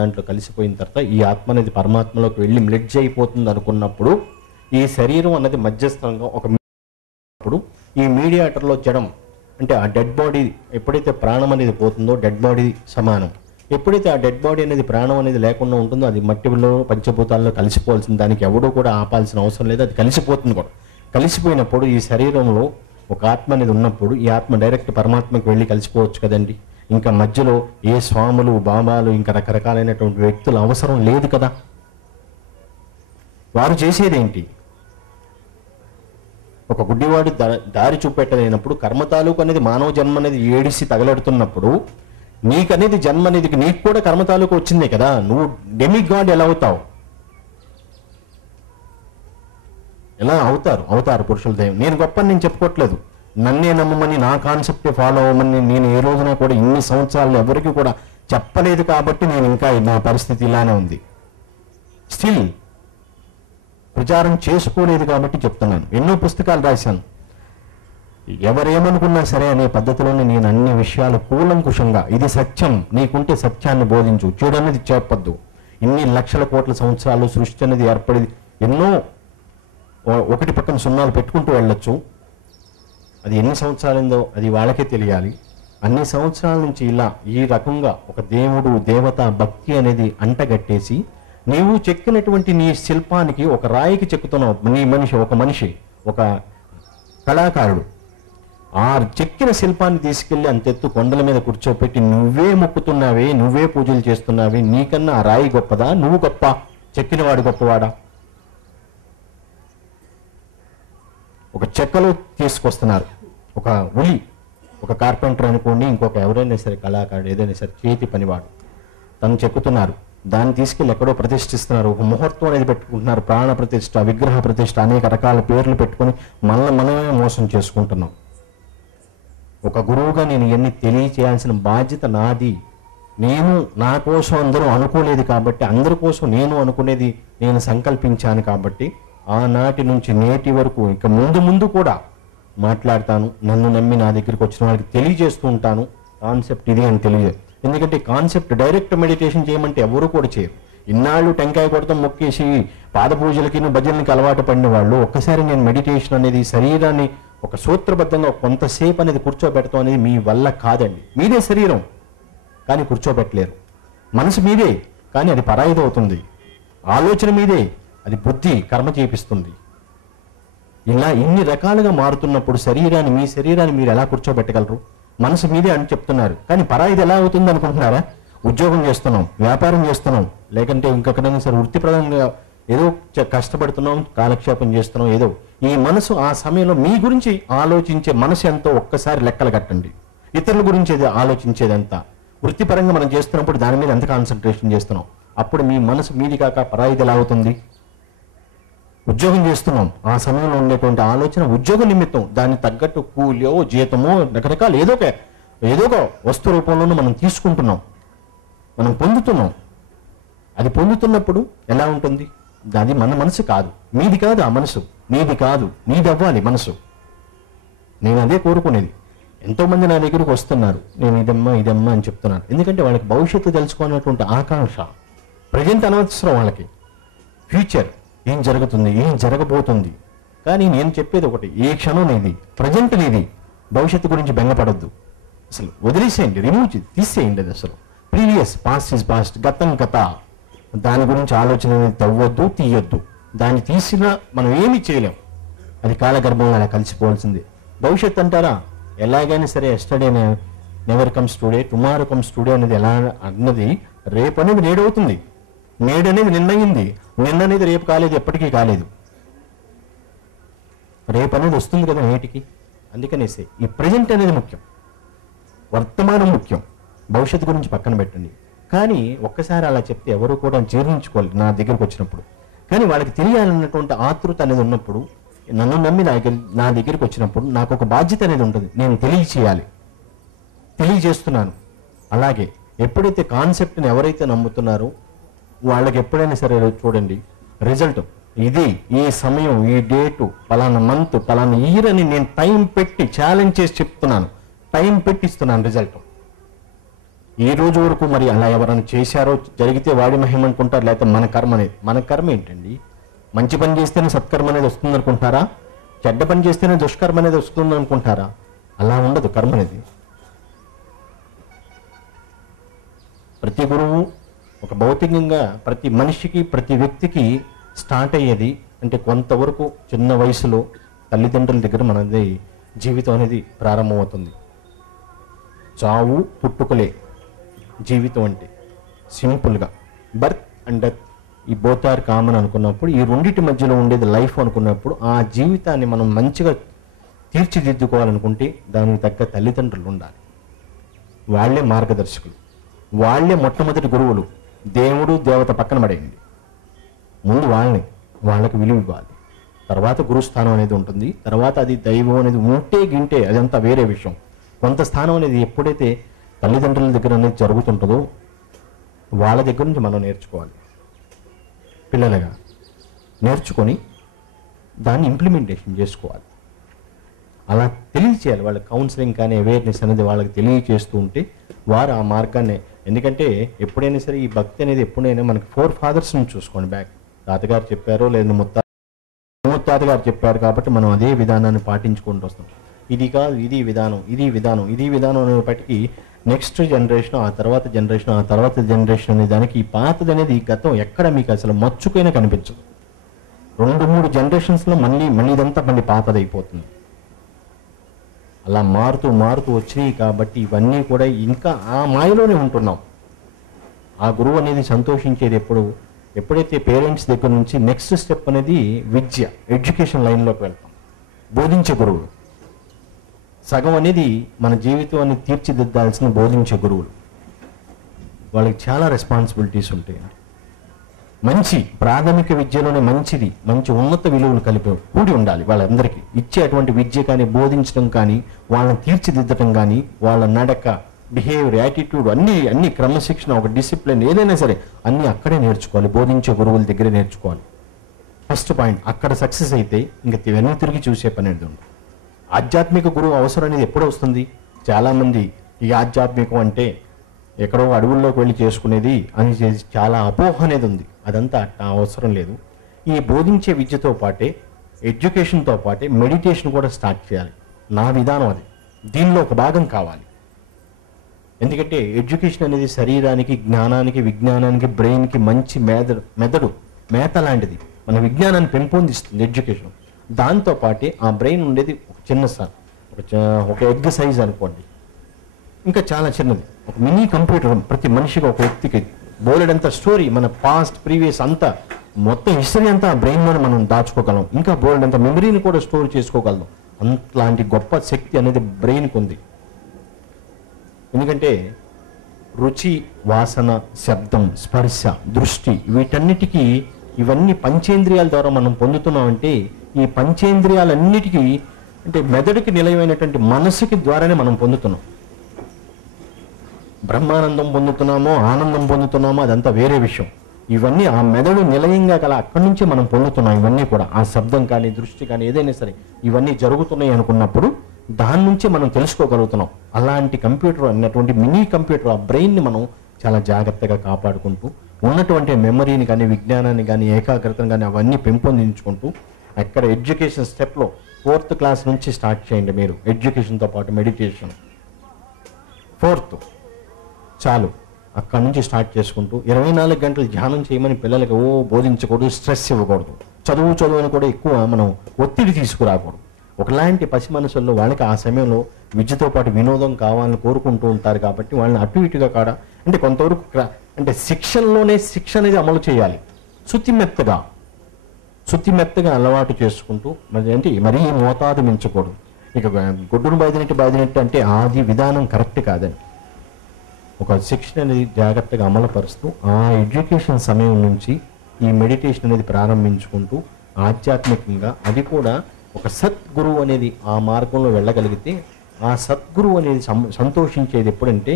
దాంట్లో కలిసిపోయిన తర్వాత ఈ ఆత్మ అనేది పరమాత్మలోకి వెళ్ళి మెర్జ్ అయిపోతుంది అనుకున్నప్పుడు ఈ శరీరం అన్నది మధ్యస్థంగా ఒక ఈ మీడియేటర్లో జడం అంటే ఆ డెడ్ బాడీ ఎప్పుడైతే ప్రాణం అనేది పోతుందో డెడ్ బాడీ సమానం. ఎప్పుడైతే ఆ డెడ్ బాడీ అనేది ప్రాణం అనేది లేకుండా ఉంటుందో అది మట్టిలో పంచభూతాల్లో కలిసిపోవాల్సింది, దానికి ఎవడో కూడా ఆపాల్సిన అవసరం లేదు, అది కలిసిపోతుంది కూడా. కలిసిపోయినప్పుడు ఈ శరీరంలో ఒక ఆత్మ అనేది ఉన్నప్పుడు ఈ ఆత్మ డైరెక్ట్ పరమాత్మకి వెళ్ళి కలిసిపోవచ్చు కదండి. ఇంకా మధ్యలో ఏ స్వాములు, బాబాలు, ఇంకా రకరకాలైనటువంటి వ్యక్తులు అవసరం లేదు కదా. వారు చేసేదేంటి? ఒక గుడ్డివాడు దారి చూపెట్టలేనప్పుడు కర్మ తాలూకు అనేది మానవ జన్మ అనేది ఏడిసి తగలడుతున్నప్పుడు నీకనేది జన్మ అనేది నీకు కూడా కర్మ తాలూకు వచ్చిందే కదా. నువ్వు డెమిగాడ్ ఎలా అవుతావు? ఎలా అవుతారు అవతార పురుషుల దైవం? నేను గొప్ప నేను చెప్పుకోవట్లేదు. నన్నే నమ్మమని, నా కాన్సెప్టే ఫాలో అవ్వమని నేను ఏ రోజున కూడా ఇన్ని సంవత్సరాలు ఎవరికి కూడా చెప్పలేదు కాబట్టి నేను ఇంకా నా పరిస్థితి ఇలానే ఉంది. స్టిల్ ప్రచారం చేసుకోలేదు కాబట్టి చెప్తున్నాను. ఎన్నో పుస్తకాలు రాశాను. ఎవరేమనుకున్నా సరే అనే పద్ధతిలోనే నేను అన్ని విషయాలు కూలంకుషంగా, ఇది సత్యం, నీకుంటే సత్యాన్ని బోధించు, చూడనేది చెప్పొద్దు. ఇన్ని లక్షల కోట్ల సంవత్సరాలు సృష్టి అనేది ఏర్పడి ఎన్నో ఒకటి పక్కన సున్నాలు పెట్టుకుంటూ వెళ్ళొచ్చు. అది ఎన్ని సంవత్సరాలైందో అది వాళ్ళకే తెలియాలి. అన్ని సంవత్సరాల నుంచి ఇలా ఈ రకంగా ఒక దేవుడు, దేవత, భక్తి అనేది అంటగట్టేసి నీవు చెక్కినటువంటి నీ శిల్పానికి, ఒక రాయికి చెక్కుతున్నావు. నీ మనిషి, ఒక మనిషి, ఒక కళాకారుడు ఆ చెక్కిన శిల్పాన్ని తీసుకెళ్లి అంతెత్తు కొండల మీద కూర్చోపెట్టి నువ్వే మొక్కుతున్నావే, నువ్వే పూజలు చేస్తున్నావే, నీకన్నా ఆ రాయి గొప్పదా? నువ్వు గొప్ప? చెక్కినవాడు గొప్పవాడా? ఒక చెక్కలో తీసుకొస్తున్నారు, ఒక ఉలి, ఒక కార్పెంటర్ అనుకోండి, ఇంకొక ఎవరైనా సరే కళాకారుడు, ఏదైనా సరే చేతి పనివాడు, తను చెక్కుతున్నారు. దాన్ని తీసుకెళ్ళి ఎక్కడో ప్రతిష్ఠిస్తున్నారు. ఒక ముహూర్తం అనేది పెట్టుకుంటున్నారు. ప్రాణ ప్రతిష్ఠ, విగ్రహ ప్రతిష్ఠ, అనేక రకాల పేర్లు పెట్టుకొని మనమే మోసం చేసుకుంటున్నాం. ఒక గురువుగా నేను ఇవన్నీ తెలియచేయాల్సిన బాధ్యత నాది. నేను నా కోసం అందరూ అనుకోలేదు కాబట్టి, అందరి కోసం నేను అనుకునేది నేను సంకల్పించాను కాబట్టి, ఆనాటి నుంచి నేటి వరకు ఇక ముందు కూడా మాట్లాడతాను. నన్ను నమ్మి నా దగ్గరికి వచ్చిన వాళ్ళకి తెలియజేస్తూ ఉంటాను. కాన్సెప్ట్ ఇది అని తెలియజేది. ఎందుకంటే కాన్సెప్ట్ డైరెక్ట్ మెడిటేషన్ చేయమంటే ఎవరు కూడా చేయరు. ఇన్నాళ్ళు టెంకాయ కొడతాం, మొక్కేసి పాద పూజలకి భజనలకి అలవాటు పడిన వాళ్ళు ఒక్కసారి నేను మెడిటేషన్ అనేది శరీరాన్ని ఒక సూత్రబద్ధంగా కొంతసేపు అనేది కూర్చోబెడతాం అనేది మీ వల్ల కాదండి. మీదే శరీరం కానీ కూర్చోబెట్టలేరు. మనసు మీదే కానీ అది పరాయిదవుతుంది. ఆలోచన మీదే, అది బుద్ధి కర్మ చేపిస్తుంది. ఇలా ఇన్ని రకాలుగా మారుతున్నప్పుడు శరీరాన్ని, మీ శరీరాన్ని మీరు ఎలా కూర్చోబెట్టగలరు? మనసు మీదే అని చెప్తున్నారు కానీ పరాయిది ఎలా అవుతుంది అనుకుంటున్నారా? ఉద్యోగం చేస్తున్నాం, వ్యాపారం చేస్తున్నాం, లేకంటే ఇంకొకరైనా సరే వృత్తిప్రదంగా ఏదో కష్టపడుతున్నాం, కాలక్షేపం చేస్తున్నాం, ఏదో ఈ మనసు ఆ సమయంలో మీ గురించి ఆలోచించే మనసు ఎంతో ఒక్కసారి లెక్కలు కట్టండి. ఇతరుల గురించి ఆలోచించేదంతా వృత్తిపరంగా మనం చేస్తున్నప్పుడు దాని మీద ఎంత కాన్సన్ట్రేషన్ చేస్తున్నాం? అప్పుడు మీ మనసు మీది కాక పరాయిది ఎలా అవుతుంది? ఉద్యోగం చేస్తున్నాం, ఆ సమయంలో ఉండేటువంటి ఆలోచన ఉద్యోగ నిమిత్తం దాన్ని తగ్గట్టు కూలియో జీతమో రకరకాల ఏదో ఒక వస్తు రూపంలోనూ మనం తీసుకుంటున్నాం, మనం పొందుతున్నాం. అది పొందుతున్నప్పుడు ఎలా ఉంటుంది? అది మన మనసు కాదు, మీది కాదు. ఆ మనసు నీది కాదు, నీది అవ్వాలి మనసు. నేను అదే కోరుకునేది. ఎంతోమంది నా దగ్గరకు వస్తున్నారు, నేను ఇదమ్మా అని చెప్తున్నాను. ఎందుకంటే వాళ్ళకి భవిష్యత్తు తెలుసుకోవాలన్నటువంటి ఆకాంక్ష. ప్రజెంట్ అనవసరం వాళ్ళకి, ఫ్యూచర్ ఏం జరుగుతుంది, ఏం జరగబోతుంది. కానీ నేను చెప్పేది ఒకటి, ఏ క్షణం నీది, ప్రజెంట్ నీది. భవిష్యత్తు గురించి బెంగపడద్దు, అసలు వదిలేసేయండి, రిమూవ్ తీసేయండి. అది అసలు ప్రీవియస్, పాస్ట్ ఇస్ పాస్ట్, గతం గత. దాని గురించి ఆలోచన తవ్వద్దు, తీయొద్దు. దాన్ని తీసినా మనం ఏమీ చేయలేం. అది కాలగర్భంగా అలా కలిసిపోవాల్సింది. భవిష్యత్తు అంటారా, ఎలాగైనా సరే yesterday never comes today, tomorrow comes today అనేది ఎలా అన్నది రేపు అనేది నేడవుతుంది. నేడు అనేది నిన్నయింది, నిన్న అనేది రేపు కాలేదు, ఎప్పటికీ కాలేదు. రేపు అనేది వస్తుంది కదా నేటికి. అందుకనేసి ఈ ప్రజెంట్ అనేది ముఖ్యం, వర్తమానం ముఖ్యం. భవిష్యత్తు గురించి పక్కన పెట్టండి. కానీ ఒక్కసారి అలా చెప్తే ఎవరు కూడా జీర్ణించుకోవాలి నా దగ్గరకు వచ్చినప్పుడు. కానీ వాళ్ళకి తెలియాలన్నటువంటి ఆతృత అనేది ఉన్నప్పుడు, నన్ను నమ్మి నా దగ్గరికి వచ్చినప్పుడు నాకు ఒక బాధ్యత అనేది ఉంటుంది. నేను తెలియజేస్తున్నాను. అలాగే ఎప్పుడైతే కాన్సెప్ట్ని ఎవరైతే నమ్ముతున్నారో వాళ్ళకి ఎప్పుడైనా సరే చూడండి రిజల్ట్ ఇది, ఈ సమయం, ఈ డేటు, పలానా మంత్, పలానా ఇయర్ అని నేను టైం పెట్టి ఛాలెంజ్ చేసి చెప్తున్నాను. టైం పెట్టిస్తున్నాను రిజల్ట్. ఈ రోజు వరకు మరి అలా ఎవరైనా చేశారో, జరిగితే వాడి మహిమ అనుకుంటారు, లేకపోతే మన కర్మ అనేది. మన కర్మ ఏంటండి? మంచి పని చేస్తేనే సత్కర్మ అనేది వస్తుంది అనుకుంటారా? చెడ్డ పని చేస్తేనే దుష్కర్మ అనేది వస్తుంది అనుకుంటారా? అలా ఉండదు కర్మ అనేది. ప్రతి గురువు ఒక భౌతికంగా ప్రతి మనిషికి, ప్రతి వ్యక్తికి స్టార్ట్ అయ్యేది అంటే కొంతవరకు చిన్న వయసులో తల్లిదండ్రుల దగ్గర మనది జీవితం అనేది ప్రారంభమవుతుంది. చావు పుట్టుకలే జీవితం అంటే సింపుల్గా. బర్త్ అండ్ డెత్, ఈ బోత్ ఆర్ కామన్ అనుకున్నప్పుడు, ఈ రెండింటి మధ్యలో ఉండేది లైఫ్ అనుకున్నప్పుడు, ఆ జీవితాన్ని మనం మంచిగా తీర్చిదిద్దుకోవాలనుకుంటే దానికి తగ్గ తల్లిదండ్రులు ఉండాలి. వాళ్ళే మార్గదర్శకులు, వాళ్ళే మొట్టమొదటి గురువులు. దేవుడు దేవత పక్కన పడేయండి, ముందు వాళ్ళకి విలువ ఇవ్వాలి. తర్వాత గురుస్థానం అనేది ఉంటుంది, తర్వాత అది దైవం అనేది ఉంటే గింటే అదంతా వేరే విషయం. కొంత స్థానం అనేది ఎప్పుడైతే తల్లిదండ్రుల దగ్గర అనేది జరుగుతుంటుందో వాళ్ళ దగ్గర నుంచి మనం నేర్చుకోవాలి. పిల్లలుగా నేర్చుకొని దాన్ని ఇంప్లిమెంటేషన్ చేసుకోవాలి. అలా తెలియచేయాలి. వాళ్ళ కౌన్సిలింగ్ కానీ అవేర్నెస్ అనేది వాళ్ళకి తెలియచేస్తూ ఉంటే వారు ఆ మార్గాన్ని, ఎందుకంటే ఎప్పుడైనా సరే ఈ భక్తి అనేది ఎప్పుడైనా మనకి 4 ఫాదర్స్ని చూసుకోండి బ్యాక్. తాతగారు చెప్పారో లేదా ముత్తాతగారు చెప్పారు కాబట్టి మనం అదే విధానాన్ని పాటించుకుంటూ వస్తాం. ఇది కాదు, ఇది విధానం, ఇది విధానం, ఇది విధానం అనేప్పటికీ నెక్స్ట్ జనరేషన్, ఆ తర్వాత జనరేషన్, ఆ తర్వాత జనరేషన్ అనే దానికి ఈ పాతది అనేది ఈ గతం ఎక్కడ మీకు అసలు మచ్చుకైనా కనిపించదు. 2-3 జనరేషన్స్లో మళ్ళీ ఇదంతా మళ్ళీ పాతదైపోతుంది. అలా మారుతూ వచ్చినాయి కాబట్టి ఇవన్నీ కూడా ఇంకా ఆ మాయలోనే ఉంటున్నాం. ఆ గురువు అనేది సంతోషించేది ఎప్పుడైతే పేరెంట్స్ దగ్గర నుంచి నెక్స్ట్ స్టెప్ అనేది విద్య, ఎడ్యుకేషన్ లైన్లోకి వెళ్తాం. బోధించే గురువులు సగం అనేది మన జీవితాన్ని తీర్చిదిద్దాల్సిన బోధించే గురువులు. వాళ్ళకి చాలా రెస్పాన్సిబిలిటీస్ ఉంటాయి. మంచి ప్రాథమిక విద్యలోనే మంచి ఉన్నత విలువలు కూడి ఉండాలి. వాళ్ళందరికీ ఇచ్చేటువంటి విద్య కానీ, బోధించడం కానీ, వాళ్ళని తీర్చిదిద్దడం కానీ, వాళ్ళ నడక, బిహేవియర్, యాటిట్యూడ్ అన్ని క్రమశిక్షణ, ఒక డిసిప్లిన్ ఏదైనా సరే అన్నీ అక్కడే నేర్చుకోవాలి. బోధించే గురువుల దగ్గరే నేర్చుకోవాలి. First point. అక్కడ సక్సెస్ అయితే ఇంకా ఇవన్నీ తిరిగి చూసే పని అనేది ఉంది. ఆధ్యాత్మిక గురువు అవసరం అనేది ఎప్పుడు వస్తుంది? చాలామంది ఈ ఆధ్యాత్మికం అంటే ఎక్కడో అడవుల్లోకి వెళ్ళి చేసుకునేది అని చాలా అపోహ అనేది ఉంది. అదంతా అవసరం లేదు. ఈ బోధించే విద్యతో పాటే, ఎడ్యుకేషన్తో పాటే మెడిటేషన్ కూడా స్టార్ట్ చేయాలి. నా విధానం అది. దీనిలో ఒక భాగం కావాలి. ఎందుకంటే ఎడ్యుకేషన్ అనేది శరీరానికి, జ్ఞానానికి, విజ్ఞానానికి, బ్రెయిన్కి మంచి మేత లాంటిది. మన విజ్ఞానాన్ని పెంపొందిస్తుంది ఎడ్యుకేషన్. దాంతోపాటే ఆ బ్రెయిన్ ఉండేది ఒక ఎగ్ సైజ్ అనుకోండి, ఇంకా చాలా చిన్నది, ఒక మినీ కంప్యూటర్. ప్రతి మనిషికి, ఒక వ్యక్తికి బోలెడంత స్టోరీ, మన పాస్ట్ ప్రీవియస్ అంతా మొత్తం హిస్టరీ అంతా బ్రెయిన్లోనే మనం దాచుకోగలం. ఇంకా బోలెడంత మెమరీని కూడా స్టోర్ చేసుకోగలం. అంతలాంటి గొప్ప శక్తి అనేది బ్రెయిన్కి ఉంది. ఎందుకంటే రుచి, వాసన, శబ్దం, స్పర్శ, దృష్టి వీటన్నిటికీ ఇవన్నీ పంచేంద్రియాల ద్వారా మనం పొందుతున్నామంటే ఈ పంచేంద్రియాలన్నిటికీ అంటే మెదడుకి నిలయమైనటువంటి మనసుకి ద్వారానే మనం పొందుతున్నాం. బ్రహ్మానందం పొందుతున్నామో, ఆనందం పొందుతున్నామో అదంతా వేరే విషయం. ఇవన్నీ ఆ మెదడు నిలయంగా గల అక్కడి నుంచే మనం పొందుతున్నాం. ఇవన్నీ కూడా ఆ శబ్దం కానీ, దృష్టి కానీ ఏదైనా సరే ఇవన్నీ జరుగుతున్నాయి అనుకున్నప్పుడు దాని నుంచే మనం తెలుసుకోగలుగుతున్నాం. అలాంటి కంప్యూటర్ అన్నటువంటి మినీ కంప్యూటర్, ఆ బ్రెయిన్ని మనం చాలా జాగ్రత్తగా కాపాడుకుంటూ ఉన్నటువంటి మెమరీని కానీ, విజ్ఞానాన్ని కానీ, ఏకాగ్రతను కానీ అవన్నీ పెంపొందించుకుంటూ అక్కడ ఎడ్యుకేషన్ స్టెప్లో 4th క్లాస్ నుంచి స్టార్ట్ చేయండి మీరు. ఎడ్యుకేషన్తో పాటు మెడిటేషన్ 4th చాలు. అక్కడి నుంచి స్టార్ట్ చేసుకుంటూ 24 గంటలు ధ్యానం చేయమని పిల్లలకి బోధించకూడదు, స్ట్రెస్ ఇవ్వకూడదు. చదువు అని కూడా ఎక్కువ మనం ఒత్తిడి తీసుకురాకూడదు. ఒకలాంటి పసి మనసుల్లో వాళ్ళకి ఆ సమయంలో విద్యతో పాటు వినోదం కావాలని కోరుకుంటూ ఉంటారు కాబట్టి వాళ్ళని అటు ఇటుగా అంటే కొంతవరకు అంటే శిక్షణలోనే శిక్ష అనేది అమలు చేయాలి. శుతిమెత్తగా అలవాటు చేసుకుంటూ మరీ మోతాదు మించకూడదు. ఇక గొడ్డును బాదినట్టు అంటే ఆది విధానం కరెక్ట్ కాదని ఒక శిక్షణ అనేది జాగ్రత్తగా అమలుపరుస్తూ ఆ ఎడ్యుకేషన్ సమయం నుంచి ఈ మెడిటేషన్ అనేది ప్రారంభించుకుంటూ ఆధ్యాత్మికంగా అది కూడా ఒక సద్గురువు అనేది ఆ మార్గంలో వెళ్ళగలిగితే ఆ సద్గురువు అనేది సంతోషించేది ఎప్పుడంటే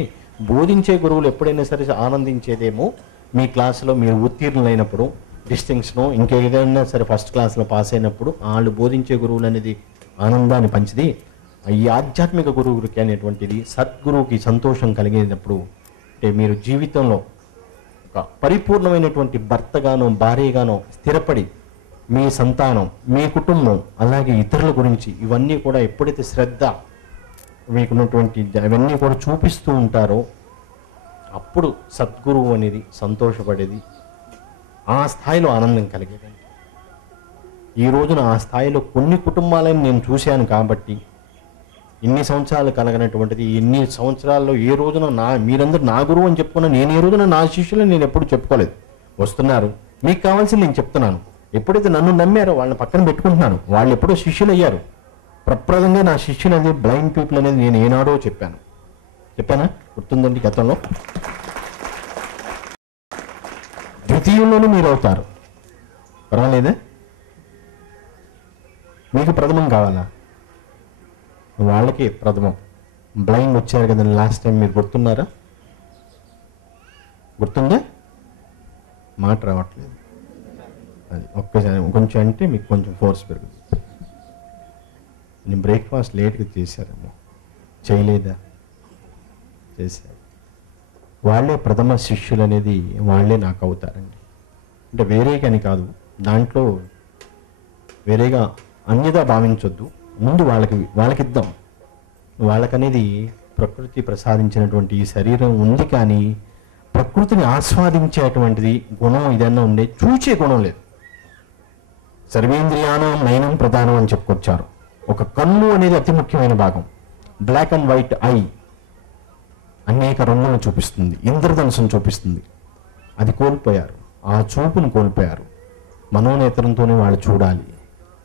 బోధించే గురువులు ఎప్పుడైనా సరే ఆనందించేదేమో మీ క్లాసులో మీరు ఉత్తీర్ణులైనప్పుడు, డిస్టింక్షను ఇంకేదైనా సరే ఫస్ట్ క్లాస్లో పాస్ అయినప్పుడు వాళ్ళు బోధించే గురువులు అనేది ఆనందాన్ని పంచిది. ఈ ఆధ్యాత్మిక గురువుకి అనేటువంటిది సద్గురువుకి సంతోషం కలిగేటప్పుడు అంటే మీరు జీవితంలో ఒక పరిపూర్ణమైనటువంటి భర్తగానో, భార్యగానో స్థిరపడి మీ సంతానం, మీ కుటుంబం, అలాగే ఇతరుల గురించి ఇవన్నీ కూడా ఎప్పుడైతే శ్రద్ధ మీకున్నటువంటి ఇవన్నీ కూడా చూపిస్తూ ఉంటారో అప్పుడు సద్గురువు అనేది సంతోషపడేది, ఆ స్థాయిలో ఆనందం కలిగేది. ఈ రోజున ఆ స్థాయిలో కొన్ని కుటుంబాలను నేను చూశాను కాబట్టి ఇన్ని సంవత్సరాలు కలగనటువంటిది ఇన్ని సంవత్సరాల్లో ఏ రోజున మీరందరూ నా గురువు అని చెప్పుకున్నా నేను ఏ రోజున నా శిష్యులని నేను ఎప్పుడు చెప్పుకోలేదు. వస్తున్నారు, మీకు కావాల్సింది నేను చెప్తున్నాను. ఎప్పుడైతే నన్ను నమ్మారో వాళ్ళని పక్కన పెట్టుకుంటున్నాను. వాళ్ళు ఎప్పుడో శిష్యులు అయ్యారు. ప్రప్రదంగా నా శిష్యులు అనేది బ్లైండ్ పీపుల్ అనేది నేను ఏనాడో చెప్పానా గుర్తుందండి గతంలో. ద్వితీయంలోనూ మీరు అవుతారు, పర్వాలేదా? మీకు ప్రథమం కావాలా? వాళ్ళకి ప్రథమం. బ్లైండ్ వచ్చారు కదండి లాస్ట్ టైం, మీరు గుర్తున్నారా? గుర్తుందా? మాట రావట్లేదు. అది ఒక్కసారి కొంచెం అంటే మీకు కొంచెం ఫోర్స్ పెరుగుతుంది. నేను బ్రేక్ఫాస్ట్ లేట్గా చేశారేమో, చేయలేదా? చేశారు. వాళ్ళే ప్రథమ శిష్యులు అనేది వాళ్ళే నాకు అవుతారండి. అంటే వేరేగాని కాదు, దాంట్లో వేరేగా అన్యదా భావించొద్దు. ముందు వాళ్ళకిద్దాం. వాళ్ళకనేది ప్రకృతి ప్రసాదించినటువంటి ఈ శరీరం ఉంది, కానీ ప్రకృతిని ఆస్వాదించేటువంటిది గుణం ఏదన్నా ఉండే చూచే గుణం లేదు. సర్వేంద్రియానం నయనం ప్రధానం అని చెప్పుకొచ్చారు. ఒక కన్ను అనేది అతి ముఖ్యమైన భాగం. బ్లాక్ అండ్ వైట్ ఐ అనేక రంగులను చూపిస్తుంది, ఇంద్రధనుసును చూపిస్తుంది. అది కోల్పోయారు, ఆ చూపును కోల్పోయారు. మనోనేత్రంతోనే వాళ్ళు చూడాలి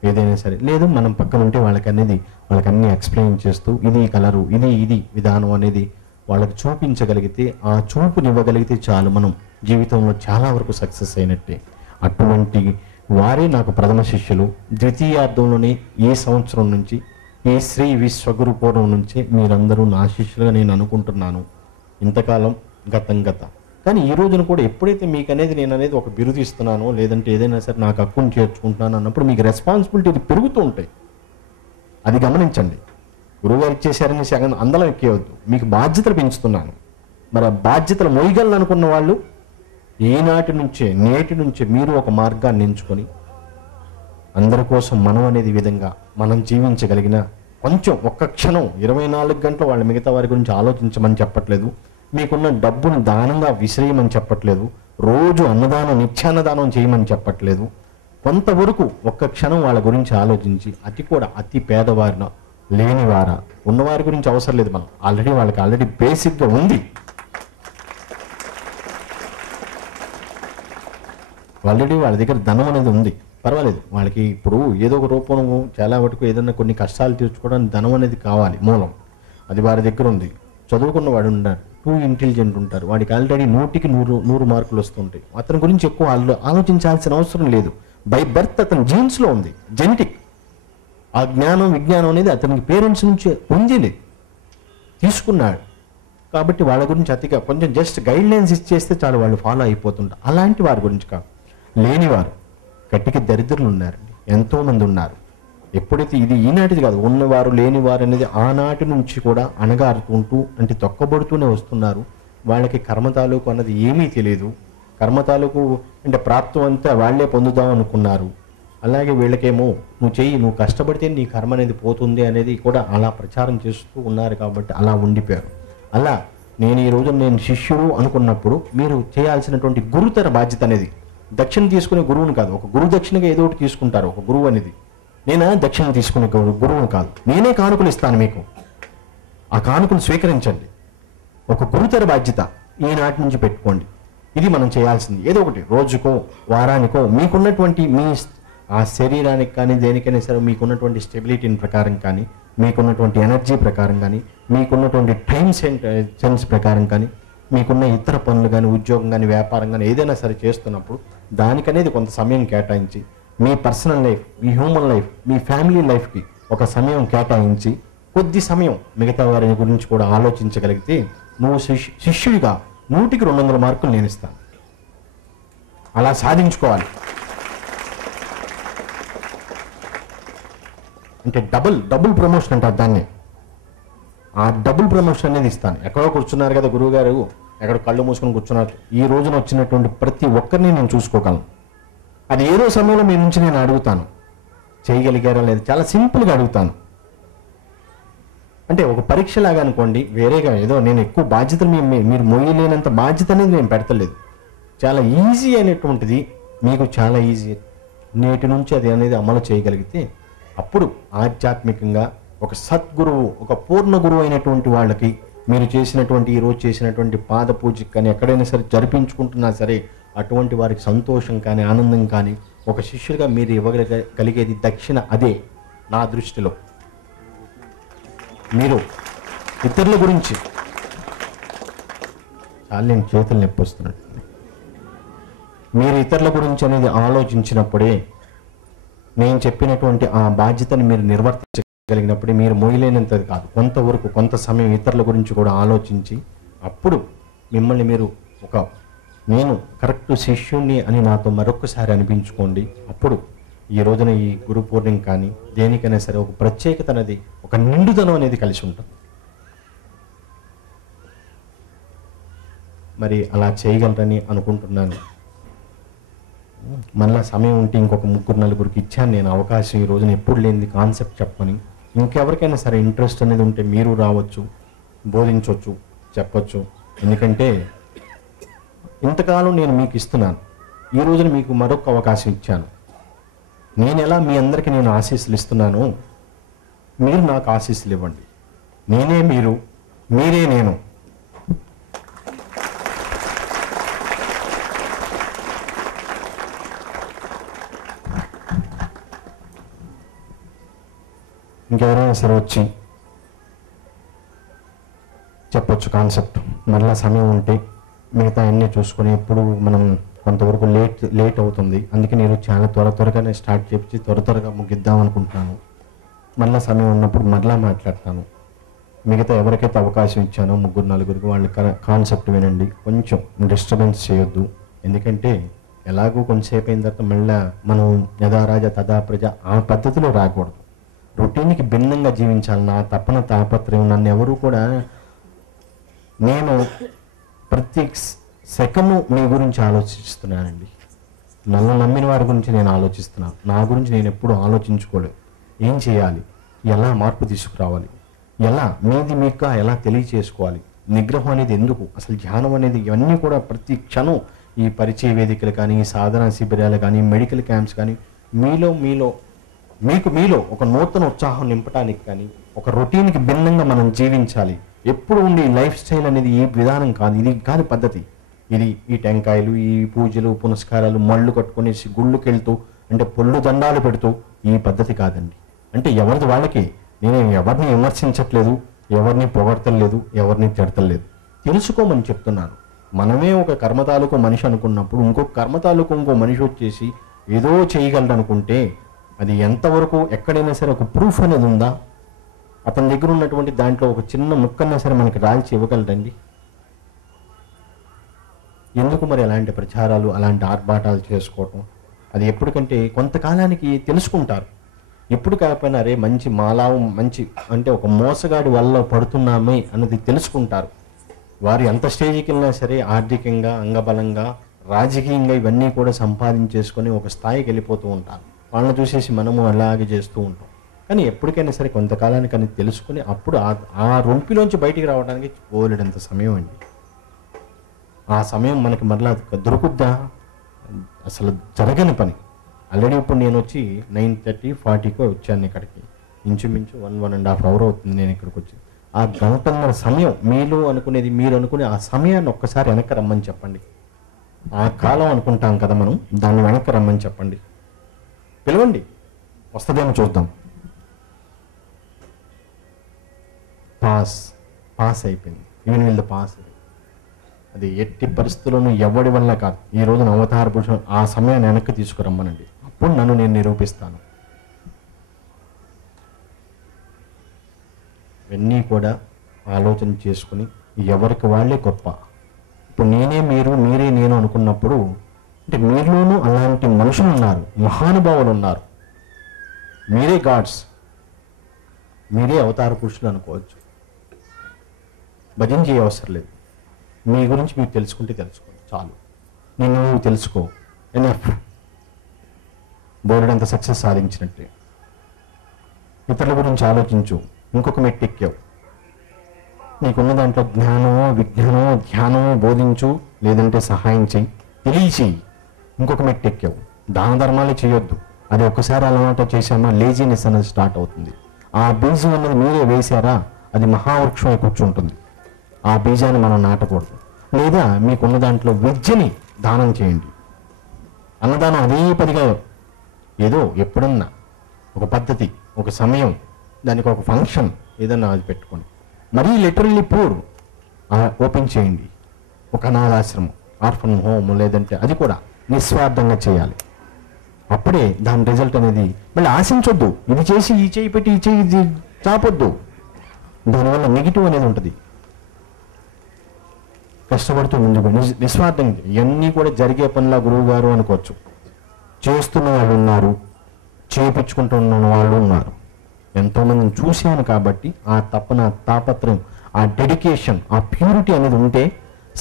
ఏదైనా సరే. లేదు మనం పక్కన ఉంటే వాళ్ళకన్నీ ఎక్స్ప్లెయిన్ చేస్తూ ఇది కలరు, ఇది విధానం అనేది వాళ్ళకి చూపించగలిగితే, ఆ చూపునివ్వగలిగితే చాలు మనం జీవితంలో చాలా వరకు సక్సెస్ అయినట్టే. అటువంటి వారే నాకు ప్రథమ శిష్యులు. ద్వితీయార్థంలోనే ఈ సంవత్సరం నుంచి, ఈ శ్రీ విశ్వగురు పూర్వం నుంచి మీరందరూ నా శిష్యులుగా నేను అనుకుంటున్నాను. ఇంతకాలం గతం. కానీ ఈ రోజున కూడా ఎప్పుడైతే మీకు అనేది నేను అనేది ఒక బిరుదు ఇస్తున్నానో, లేదంటే ఏదైనా సరే నాకు హక్కును చేర్చుకుంటున్నాను అన్నప్పుడు మీకు రెస్పాన్సిబిలిటీ పెరుగుతూ ఉంటాయి. అది గమనించండి. గురువుగారు ఇచ్చేసారని అందలం ఎక్కేయవద్దు. మీకు బాధ్యతలు పెంచుతున్నాను. మరి ఆ బాధ్యతలు మోయగలను అనుకున్న వాళ్ళు నేటి నుంచే మీరు ఒక మార్గాన్ని ఎంచుకొని అందరి కోసం మనం అనేది విధంగా మనం జీవించగలిగిన కొంచెం ఒక్క క్షణం 24 గంటలు వాళ్ళ మిగతా వారి గురించి ఆలోచించమని చెప్పట్లేదు. మీకున్న డబ్బును దానంగా విసిరేయమని చెప్పట్లేదు. రోజు అన్నదానం, నిత్యాన్నదానం చేయమని చెప్పట్లేదు. కొంతవరకు ఒక్క క్షణం వాళ్ళ గురించి ఆలోచించి, అది కూడా అతి పేదవారిన, లేనివారా, ఉన్నవారి గురించి అవసరం లేదు. మనం వాళ్ళకి ఆల్రెడీ బేసిక్గా ఉంది. ఆల్రెడీ వాళ్ళ దగ్గర ధనం అనేది ఉంది, పర్వాలేదు. వాళ్ళకి ఇప్పుడు ఏదో ఒక రూపంలో చాలా వరకు ఏదన్నా కొన్ని కష్టాలు తీర్చుకోవడానికి ధనం అనేది కావాలి, మూలం. అది వారి దగ్గర ఉంది. చదువుకున్న వాడు ఉంటాడు, టూ ఇంటెలిజెంట్ ఉంటారు, వాడికి ఆల్రెడీ 100కి 100 మార్కులు వస్తుంటాయి. అతని గురించి ఎక్కువ ఆలోచించాల్సిన అవసరం లేదు. బై బర్త్ అతని జీన్స్లో ఉంది, జెనెటిక్. ఆ జ్ఞానం విజ్ఞానం అనేది అతనికి పేరెంట్స్ నుంచి పొందిలే తీసుకున్నాడు. కాబట్టి వాళ్ళ గురించి అతిగా కొంచెం జస్ట్ గైడ్ లైన్స్ ఇచ్చేస్తే చాలు, వాళ్ళు ఫాలో అయిపోతుంటారు. అలాంటి వారి గురించి కాదు. లేనివారు, గట్టికి దరిద్రులు ఉన్నారండి, ఎంతోమంది ఉన్నారు. ఎప్పుడైతే ఇది ఈనాటిది కాదు, ఉన్నవారు లేనివారు అనేది ఆనాటి నుంచి కూడా అణగారుతుంటూ అంటే తొక్కబడుతూనే వస్తున్నారు. వాళ్ళకి కర్మ తాలూకు అన్నది ఏమీ తెలియదు. కర్మ తాలూకు అంటే ప్రాప్తం అంతా వాళ్లే పొందుదాం అనుకున్నారు. అలాగే వీళ్ళకేమో నువ్వు కష్టపడితే నీ కర్మ అనేది పోతుంది అనేది కూడా అలా ప్రచారం చేస్తూ ఉన్నారు. కాబట్టి అలా ఉండిపోయారు. అలా ఈ రోజు నేను శిష్యుడు అనుకున్నప్పుడు మీరు చేయాల్సినటువంటి గురుతర బాధ్యత అనేది, దక్షిణ తీసుకునే గురువుని కాదు, ఒక గురు దక్షిణగా ఏదో ఒకటి తీసుకుంటారు. ఒక గురువు అనేది నేనా దక్షిణ తీసుకునే గురువుని కాదు, నేనే కానుకలు ఇస్తాను మీకు, ఆ కానుకలు స్వీకరించండి. ఒక గురుతర బాధ్యత ఈనాటి నుంచి పెట్టుకోండి. ఇది మనం చేయాల్సింది. ఏదో ఒకటి రోజుకో వారానికో మీకున్నటువంటి మీ ఆ శరీరానికి కానీ దేనికైనా సరే మీకున్నటువంటి స్టెబిలిటీని ప్రకారం కానీ, మీకున్నటువంటి ఎనర్జీ ప్రకారం కానీ, మీకున్నటువంటి టైం సెన్స్ ప్రకారం కానీ, మీకున్న ఇతర పనులు కానీ, ఉద్యోగం కానీ, వ్యాపారం కానీ ఏదైనా సరే చేస్తున్నప్పుడు దానికనేది కొంత సమయం కేటాయించి, మీ పర్సనల్ లైఫ్, మీ హ్యూమన్ లైఫ్, మీ ఫ్యామిలీ లైఫ్కి ఒక సమయం కేటాయించి కొద్ది సమయం మిగతా వారి గురించి కూడా ఆలోచించగలిగితే నువ్వు శిష్యుడిగా 100కి 200 మార్కులు నేను ఇస్తాను. అలా సాధించుకోవాలి. అంటే డబుల్ ప్రమోషన్ అంటారు దాన్ని. ఆ డబుల్ ప్రమోషన్ అనేది ఇస్తాను. ఎక్కడో కూర్చున్నారు కదా గురువు గారు, ఎక్కడ కళ్ళు మూసుకొని కూర్చున్నారు. ఈ రోజున వచ్చినటువంటి ప్రతి ఒక్కరిని నేను చూసుకోగలను. అది ఏదో సమయంలో మీ నుంచి నేను అడుగుతాను, చేయగలిగారా లేదు, చాలా సింపుల్గా అడుగుతాను. అంటే ఒక పరీక్ష లాగా అనుకోండి, వేరేగా ఏదో నేను ఎక్కువ బాధ్యతలు మీరు మోయలేనంత బాధ్యత అనేది నేను పెడతలేదు. చాలా ఈజీ అయినటువంటిది, మీకు చాలా ఈజీ. నేటి నుంచి అది అనేది అమలు చేయగలిగితే అప్పుడు ఆధ్యాత్మికంగా ఒక సద్గురువు, ఒక పూర్ణ గురువు అయినటువంటి వాళ్ళకి మీరు చేసినటువంటి ఈరోజు చేసినటువంటి పాద పూజకి కానీ ఎక్కడైనా సరే జరిపించుకుంటున్నా సరే అటువంటి వారికి సంతోషం కానీ ఆనందం కానీ ఒక శిష్యుడిగా మీరు ఇవ్వగలిగేది దక్షిణ. అదే నా దృష్టిలో. మీరు ఇతరుల గురించి చాలా నేను చేతులు నొప్పి వస్తున్నాను. మీరు ఇతరుల గురించి అనేది ఆలోచించినప్పుడే నేను చెప్పినటువంటి ఆ బాధ్యతని మీరు నిర్వర్తించగలిగినప్పుడు మీరు మోయలేనంతది కాదు, కొంతవరకు కొంత సమయం ఇతరుల గురించి కూడా ఆలోచించి అప్పుడు మిమ్మల్ని మీరు నేను కరెక్ట్ శిష్యుణ్ణి అని నాతో మరొకసారి అనిపించుకోండి. అప్పుడు ఈ రోజున ఈ గురు పూర్ణిమ కానీ దేనికైనా సరే ఒక ప్రత్యేకత అనేది, ఒక నిండుదనం అనేది కలిసి ఉంటుంది. మరి అలా చేయగలరని అనుకుంటున్నాను. మళ్ళీ సమయం ఉంటే ఇంకొక 3-4 ఇచ్చాను నేను అవకాశం, ఈ రోజున ఎప్పుడు లేనిది కాన్సెప్ట్ చెప్పని. ఇంకెవరికైనా సరే ఇంట్రెస్ట్ అనేది ఉంటే మీరు రావచ్చు, బోధించవచ్చు, చెప్పచ్చు. ఎందుకంటే ఇంతకాలం నేను మీకు ఇస్తున్నాను, ఈ రోజున మీకు మరొక అవకాశం ఇచ్చాను. నేను ఎలా మీ అందరికీ నేను ఆశీస్సులు ఇస్తున్నాను, మీరు నాకు ఆశీస్సులు ఇవ్వండి. నేనే మీరు, మీరే నేను. ఇంకెవరైనా సరే వచ్చి చెప్పొచ్చు కాన్సెప్ట్. మళ్ళీ సమయం ఉంటే మిగతా అన్నీ చూసుకొని, ఎప్పుడు మనం కొంతవరకు లేట్ అవుతుంది, అందుకే నేను చాలా త్వరగానే స్టార్ట్ చేపించి త్వరగా ముగిద్దాం అనుకుంటున్నాను. మళ్ళీ సమయం ఉన్నప్పుడు మళ్ళీ మాట్లాడతాను. మిగతా ఎవరికైతే అవకాశం ఇచ్చానో 3-4 వాళ్ళ కాన్సెప్ట్ వినండి, కొంచెం డిస్టర్బెన్స్ చేయొద్దు. ఎందుకంటే ఎలాగో కొంతసేపు అయిన తర్వాత మళ్ళీ మనం యథా రాజా తదా ప్రజ ఆ పద్ధతిలో రాకూడదు, రొటీన్కి భిన్నంగా జీవించాలి. నా తపన తాపత్రయం, నన్ను ఎవరు కూడా, నేను ప్రతి సెకండ్ మీ గురించి ఆలోచిస్తున్నానండి. నన్ను నమ్మిన వారి గురించి నేను ఆలోచిస్తున్నాను, నా గురించి నేను ఎప్పుడూ ఆలోచించుకోలేదు. ఏం చేయాలి, ఎలా మార్పు తీసుకురావాలి, ఎలా మీది మీకు ఎలా తెలియచేసుకోవాలి, నిగ్రహం అనేది ఎందుకు, అసలు ధ్యానం అనేది, ఇవన్నీ కూడా ప్రతి క్షణం ఈ పరిచయ వేదికలు కానీ, సాధన శిబిరాలు కానీ, మెడికల్ క్యాంప్స్ కానీ, మీలో ఒక నూతన ఉత్సాహం నింపడానికి కానీ, ఒక రొటీన్కి భిన్నంగా మనం జీవించాలి. ఎప్పుడు ఉండే లైఫ్ స్టైల్ అనేది ఈ విధానం కాదు, ఇది కాదు పద్ధతి. ఇది ఈ టెంకాయలు, ఈ పూజలు పునస్కారాలు, మళ్ళు కట్టుకునేసి గుళ్ళుకి వెళ్తూ, అంటే పొళ్ళు దండాలు పెడుతూ, ఈ పద్ధతి కాదండి. అంటే ఎవరిది వాళ్ళకి, నేను ఎవరిని విమర్శించట్లేదు, ఎవరిని పొగడతలేదు, ఎవరిని తిడతలేదు, తెలుసుకోమని చెప్తున్నాను. మనమే ఒక కర్మతాలకు మనిషి అనుకున్నప్పుడు ఇంకొక కర్మతాలకు ఇంకో మనిషి వచ్చేసి ఏదో చేయగలడు అనుకుంటే అది ఎంతవరకు, ఎక్కడైనా సరే ఒక ప్రూఫ్ అనేది ఉందా? అతని దగ్గర ఉన్నటువంటి దాంట్లో ఒక చిన్న ముక్కన్నా సరే మనకి రాల్చి ఇవ్వగలరండి? ఎందుకు మరి అలాంటి ప్రచారాలు, అలాంటి ఆర్భాటాలు చేసుకోవటం? అది ఎప్పటికంటే కొంతకాలానికి తెలుసుకుంటారు. ఎప్పుడు కాకపోయినా అరే మంచి మాలావం, మంచి అంటే ఒక మోసగాడి వల్ల పడుతున్నామే అన్నది తెలుసుకుంటారు. వారు ఎంత స్టేజ్కి వెళ్ళినా సరే ఆర్థికంగా, అంగబలంగా, రాజకీయంగా ఇవన్నీ కూడా సంపాదించేసుకొని ఒక స్థాయికి వెళ్ళిపోతూ ఉంటారు. వాళ్ళని చూసేసి మనము అలాగే చేస్తూ ఉంటాం. కానీ ఎప్పటికైనా సరే కొంతకాలానికి అని తెలుసుకుని అప్పుడు ఆ రొంపిలోంచి బయటికి రావడానికి పోలేడంత సమయం అండి. ఆ సమయం మనకి మరలా దొరుకుద్దా? అసలు జరగని పని. ఆల్రెడీ ఇప్పుడు నేను వచ్చి 9:30-40 వచ్చాను ఇక్కడికి. ఇంచుమించు 1.5 అవర్ అవుతుంది నేను ఇక్కడికి వచ్చి. ఆ గంటన్నర సమయం మీరు అనుకునే ఆ సమయాన్ని ఒక్కసారి వెనక్కి రమ్మని చెప్పండి. ఆ కాలం అనుకుంటాం కదా మనం, దాన్ని వెనక్కి రమ్మని చెప్పండి. పిలవండి, వస్తుందేమో చూద్దాం. పాస్ అయిపోయింది. ఈవెన్ వీళ్ళ పాస్. అది ఎట్టి పరిస్థితుల్లోనూ ఎవడి వల్ల కాదు. ఈ రోజున అవతార పురుషుడు ఆ సమయాన్ని వెనక్కి తీసుకురమ్మనండి, అప్పుడు నన్ను నేను నిరూపిస్తాను. ఇవన్నీ కూడా ఆలోచన చేసుకుని ఎవరికి వాళ్ళే గొప్ప. ఇప్పుడు నేనే మీరు, మీరే నేను అనుకున్నప్పుడు, అంటే మీలోనూ అలాంటి మనుషులు ఉన్నారు, మహానుభావులు ఉన్నారు. మీరే గాడ్స్, మీరే అవతార పురుషులు అనుకోవచ్చు. భజన చేయ అవసరం లేదు. మీ గురించి మీరు తెలుసుకోండి చాలు. నువ్వు తెలుసుకో, ఎనఫ్. బోర్డంత సక్సెస్ సాధించినట్టే. ఇతరుల గురించి ఆలోచించు, ఇంకొక మెట్టు ఎక్కావు. నీకున్న దాంట్లో జ్ఞానమో, విజ్ఞానమో, ధ్యానమో బోధించు, లేదంటే సహాయం చెయ్యి, తెలియచేయి. ఇంకొక మెట్టు ఎక్కావు. దాన ధర్మాలే చేయొద్దు. అది ఒక్కసారి అలవాటు చేశామా లేజీనెస్ అనేది స్టార్ట్ అవుతుంది. ఆ బీజం అనేది మీరే వేశారా, అది మహావృక్షమై కూర్చుంటుంది. ఆ బీజాన్ని మనం నాటకూడదు. లేదా మీకున్న దాంట్లో విద్యని దానం చేయండి. అన్నదానం అదే పదిగా, ఏదో ఎప్పుడన్నా ఒక పద్ధతి, ఒక సమయం, దానికి ఒక ఫంక్షన్ ఏదన్నా అది పెట్టుకోండి. మరీ లిటరల్లీ పూర్ ఓపెన్ చేయండి. ఒక అనాథాశ్రమం, ఆర్ఫన్ హోమ్, లేదంటే అది కూడా నిస్వార్థంగా చేయాలి. అప్పుడే దాని రిజల్ట్ అనేది. మళ్ళీ ఆశించొద్దు, ఇది చేసి ఈ చేయి పెట్టి ఈ చేయి ఇది చాపొద్దు, దానివల్ల నెగిటివ్ అనేది ఉంటుంది. కష్టపడుతూ ముందుకు నిస్వార్థం. ఇవన్నీ కూడా జరిగే పనిలా గురువు గారు అనుకోవచ్చు. చేస్తున్న వాళ్ళు ఉన్నారు, చేయించుకుంటున్న వాళ్ళు ఉన్నారు. ఎంతోమందిని చూశాను కాబట్టి ఆ తపన, తాపత్రయం, ఆ డెడికేషన్, ఆ ప్యూరిటీ అనేది ఉంటే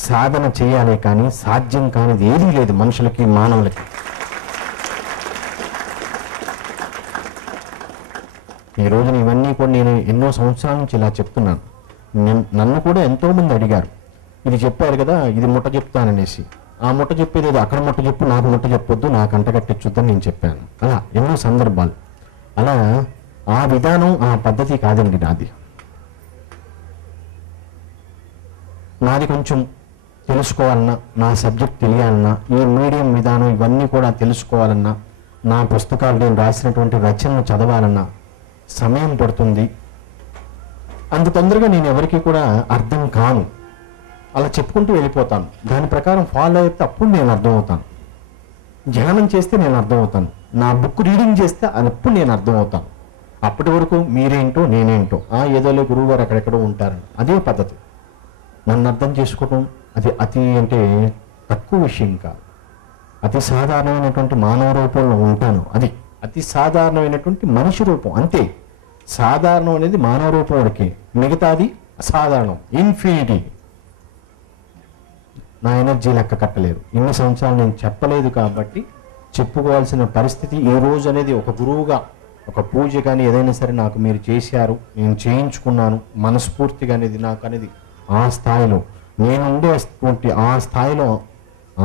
సాధన చేయాలి. కానీ సాధ్యం కానిది ఏదీ లేదు మనుషులకి, మానవులకి. ఈ రోజున ఇవన్నీ కూడా నేను ఎన్నో సంవత్సరాల నుంచి ఇలా చెప్తున్నాను. నన్ను కూడా ఎంతోమంది అడిగారు, ఇది చెప్పారు కదా, ఇది ముట్ట చెప్తాననేసి. ఆ ముట్ట చెప్పేది ఏదో అక్కడ ముట్ట చెప్పు, నాకు ముట్ట చెప్పొద్దు, నాకు అంట కట్టించొద్దని నేను చెప్పాను. అలా ఎన్నో సందర్భాలు. అలా ఆ విధానం, ఆ పద్ధతి కాదండి నాది. నాది కొంచెం తెలుసుకోవాలన్నా, నా సబ్జెక్ట్ తెలియాలన్నా, ఈ మీడియం విధానం ఇవన్నీ కూడా తెలుసుకోవాలన్నా, నా పుస్తకాలు నేను రాసినటువంటి రచనలు చదవాలన్నా సమయం పడుతుంది. అంత తొందరగా నేను ఎవరికి కూడా అర్థం కాను. అలా చెప్పుకుంటూ వెళ్ళిపోతాను. దాని ప్రకారం ఫాలో అయితే అప్పుడు నేను అర్థమవుతాను. ధ్యానం చేస్తే నేను అర్థమవుతాను. నా బుక్ రీడింగ్ చేస్తే అప్పుడు నేను అర్థమవుతాను. అప్పటి వరకు మీరేంటో నేనేంటో, ఏదోలే గురువు గారు అక్కడెక్కడో ఉంటారని అదే పద్ధతి. నన్ను అర్థం చేసుకోవడం అది అంటే తక్కువ విషయం కాదు. అతి సాధారణమైనటువంటి మానవ రూపంలో ఉంటాను. అది అతి సాధారణమైనటువంటి మనిషి రూపం, అంతే. సాధారణం అనేది మానవ రూపం వరకే, మిగతాది అసాధారణం, ఇన్ఫినిటీ. నా ఎనర్జీ లెక్క కట్టలేరు. ఇన్ని సంవత్సరాలు నేను చెప్పలేదు కాబట్టి చెప్పుకోవాల్సిన పరిస్థితి ఈ రోజు అనేది. ఒక గురువుగా, ఒక పూజ కానీ ఏదైనా సరే నాకు మీరు చేశారు, నేను చేయించుకున్నాను మనస్ఫూర్తిగా అనేది, నాకు అనేది ఆ స్థాయిలో నేను ఉండేటువంటి ఆ స్థాయిలో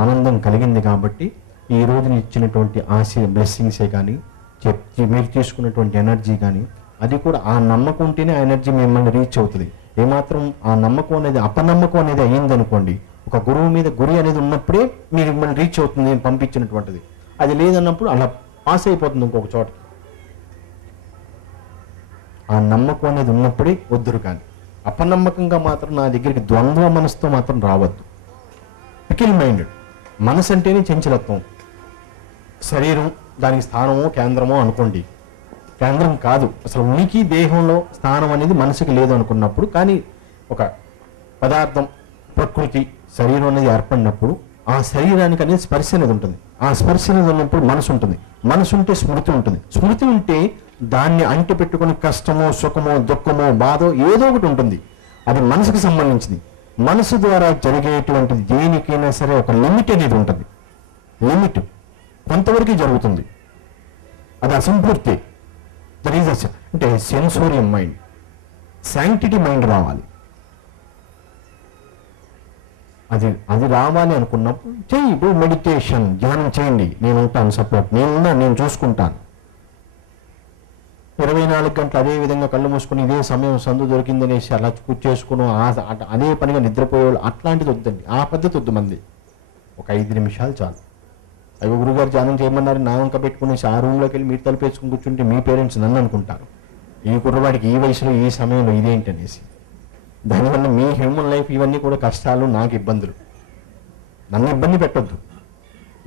ఆనందం కలిగింది. కాబట్టి ఈ రోజున ఇచ్చినటువంటి బ్లెస్సింగ్సే కానీ, మీరు తీసుకున్నటువంటి ఎనర్జీ కానీ, అది కూడా ఆ నమ్మకం ఉంటేనే ఆ ఎనర్జీ మిమ్మల్ని రీచ్ అవుతుంది. ఏమాత్రం ఆ నమ్మకం అనేది అపనమ్మకం అనేది అయ్యిందనుకోండి, ఒక గురువు మీద గురి అనేది ఉన్నప్పుడే మీరు మిమ్మల్ని రీచ్ అవుతుంది నేను పంపించినటువంటిది. అది లేదన్నప్పుడు అలా పాస్ అయిపోతుంది ఇంకొక చోట. ఆ నమ్మకం అనేది ఉన్నప్పుడే వద్దురు. కానీ అపనమ్మకంగా మాత్రం నా దగ్గరికి ద్వంద్వ మనసుతో మాత్రం రావద్దు. పికిల్ మైండెడ్ మనసు అంటేనే చంచలత్వం. శరీరం దానికి స్థానమో కేంద్రమో అనుకోండి, కేంద్రం కాదు. అసలు ఉనికి దేహంలో స్థానం అనేది మనసుకి లేదు అనుకున్నప్పుడు, కానీ ఒక పదార్థం, ప్రకృతి, శరీరం అనేది ఏర్పడినప్పుడు ఆ శరీరానికి అనేది స్పర్శ అనేది ఉంటుంది. ఆ స్పర్శ అనేది ఉన్నప్పుడు మనసు ఉంటుంది. మనసు ఉంటే స్మృతి ఉంటుంది. స్మృతి ఉంటే దాన్ని అంటి పెట్టుకుని కష్టమో, సుఖమో, దుఃఖమో, బాధో ఏదో ఒకటి ఉంటుంది. అది మనసుకు సంబంధించింది. మనసు ద్వారా జరిగేటువంటిది దేనికైనా సరే ఒక లిమిట్ అనేది ఉంటుంది. లిమిట్ కొంతవరకు జరుగుతుంది, అది అసంపూర్తి. దట్ ఈజ్ అంటే సెన్సోరియం మైండ్, శాంక్టిటీ మైండ్ రావాలి. అది రావాలి అనుకున్నప్పుడు చెయ్యి. ఇప్పుడు మెడిటేషన్, ధ్యానం చేయండి, నేను ఉంటాను సపోర్ట్, నేను చూసుకుంటాను. 24 గంటలు అదే విధంగా కళ్ళు మూసుకుని ఇదే సమయం సందు దొరికిందనేసి అలా కూర్చేసుకుని అదే పనిగా నిద్రపోయేవాళ్ళు అట్లాంటిది వద్దండి. ఆ పద్ధతి వద్దు. మంది ఒక 5 నిమిషాలు చాలు. అవి గురుగారు ధ్యానం చేయమన్నారు, నా వంక పెట్టుకునేసి ఆ రూమ్లోకి వెళ్ళి మీరు తలుపేసుకుని కూర్చుంటే మీ పేరెంట్స్ నన్ను అనుకుంటారు, ఈ కుర్రవాడికి ఈ వయసులో ఈ సమయంలో ఇదేంటనేసి. దానివల్ల మీ హ్యూమన్ లైఫ్ ఇవన్నీ కూడా కష్టాలు, నాకు ఇబ్బందులు. నన్ను ఇబ్బంది పెట్టొద్దు.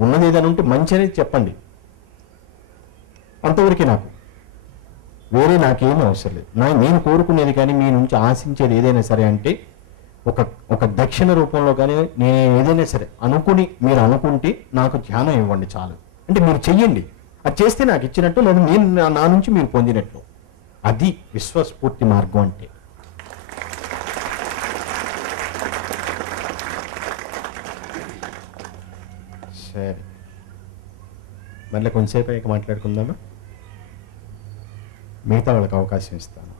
ఉన్నది ఏదైనా ఉంటే మంచి అనేది చెప్పండి, అంతవరకే. నాకు వేరే నాకేమీ అవసరం లేదు. నేను కోరుకునేది కానీ మీ నుంచి ఆశించేది ఏదైనా సరే అంటే ఒక దక్షిణ రూపంలో కానీ నేను ఏదైనా సరే మీరు అనుకుంటే నాకు ధ్యానం ఇవ్వండి చాలు. అంటే మీరు చెయ్యండి, అది చేస్తే నాకు ఇచ్చినట్టు, లేదా నేను నా నుంచి మీరు పొందినట్లు. అది విశ్వస్ఫూర్తి మార్గం అంటే. సరే, మళ్ళీ కొంతసేపు అయ్యాక మాట్లాడుకుందామా? మిగతా వాళ్ళకి అవకాశం ఇస్తాను.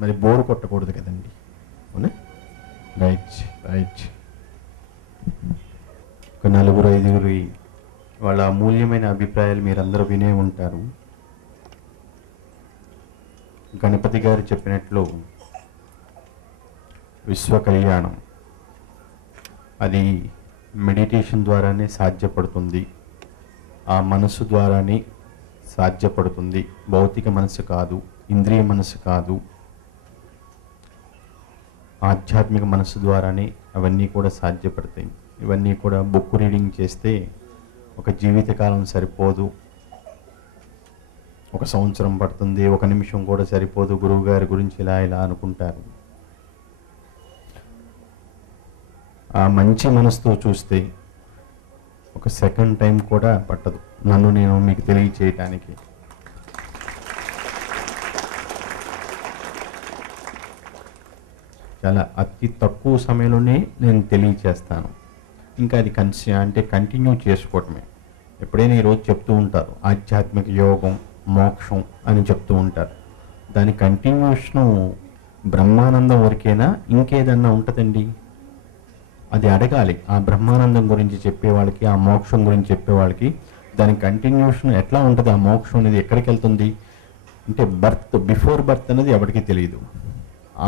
మరి బోరు కొట్టకూడదు కదండి, అవునా? రైట్. ఒక 4-5 వాళ్ళ అమూల్యమైన అభిప్రాయాలు మీరందరూ వినే ఉంటారు. గణపతి గారు చెప్పినట్లు విశ్వ కళ్యాణం అది మెడిటేషన్ ద్వారానే సాధ్యపడుతుంది. ఆ మనసు ద్వారానే సాధ్యపడుతుంది. భౌతిక మనసు కాదు, ఇంద్రియ మనసు కాదు, ఆధ్యాత్మిక మనసు ద్వారానే అవన్నీ కూడా సాధ్యపడతాయి. ఇవన్నీ కూడా బుక్ రీడింగ్ చేస్తే ఒక జీవితకాలం సరిపోదు, ఒక సంవత్సరం పడుతుంది, ఒక నిమిషం కూడా సరిపోదు, గురువు గారి గురించి ఇలా ఇలా అనుకుంటారు. ఆ మంచి మనసుతో చూస్తే ఒక సెకండ్ టైం కూడా పట్టదు నన్ను నేను మీకు తెలియచేయటానికి. చాలా అతి తక్కువ సమయంలోనే నేను తెలియచేస్తాను. ఇంకా అది కంటిన్యూ చేసుకోవటమే. ఎప్పుడైనా ఈరోజు చెప్తూ ఉంటారు ఆధ్యాత్మిక యోగం, మోక్షం అని చెప్తూ ఉంటారు. దాని కంటిన్యూషను బ్రహ్మానందం వరకేనా, ఇంకేదన్నా ఉంటుందండి? అది అడగాలి. ఆ బ్రహ్మానందం గురించి చెప్పేవాళ్ళకి, ఆ మోక్షం గురించి చెప్పేవాళ్ళకి దాని కంటిన్యూషన్ ఎట్లా ఉంటుంది, ఆ మోక్షం అనేది ఎక్కడికి వెళ్తుంది అంటే బిఫోర్ బర్త్ అనేది ఎవరికీ తెలియదు,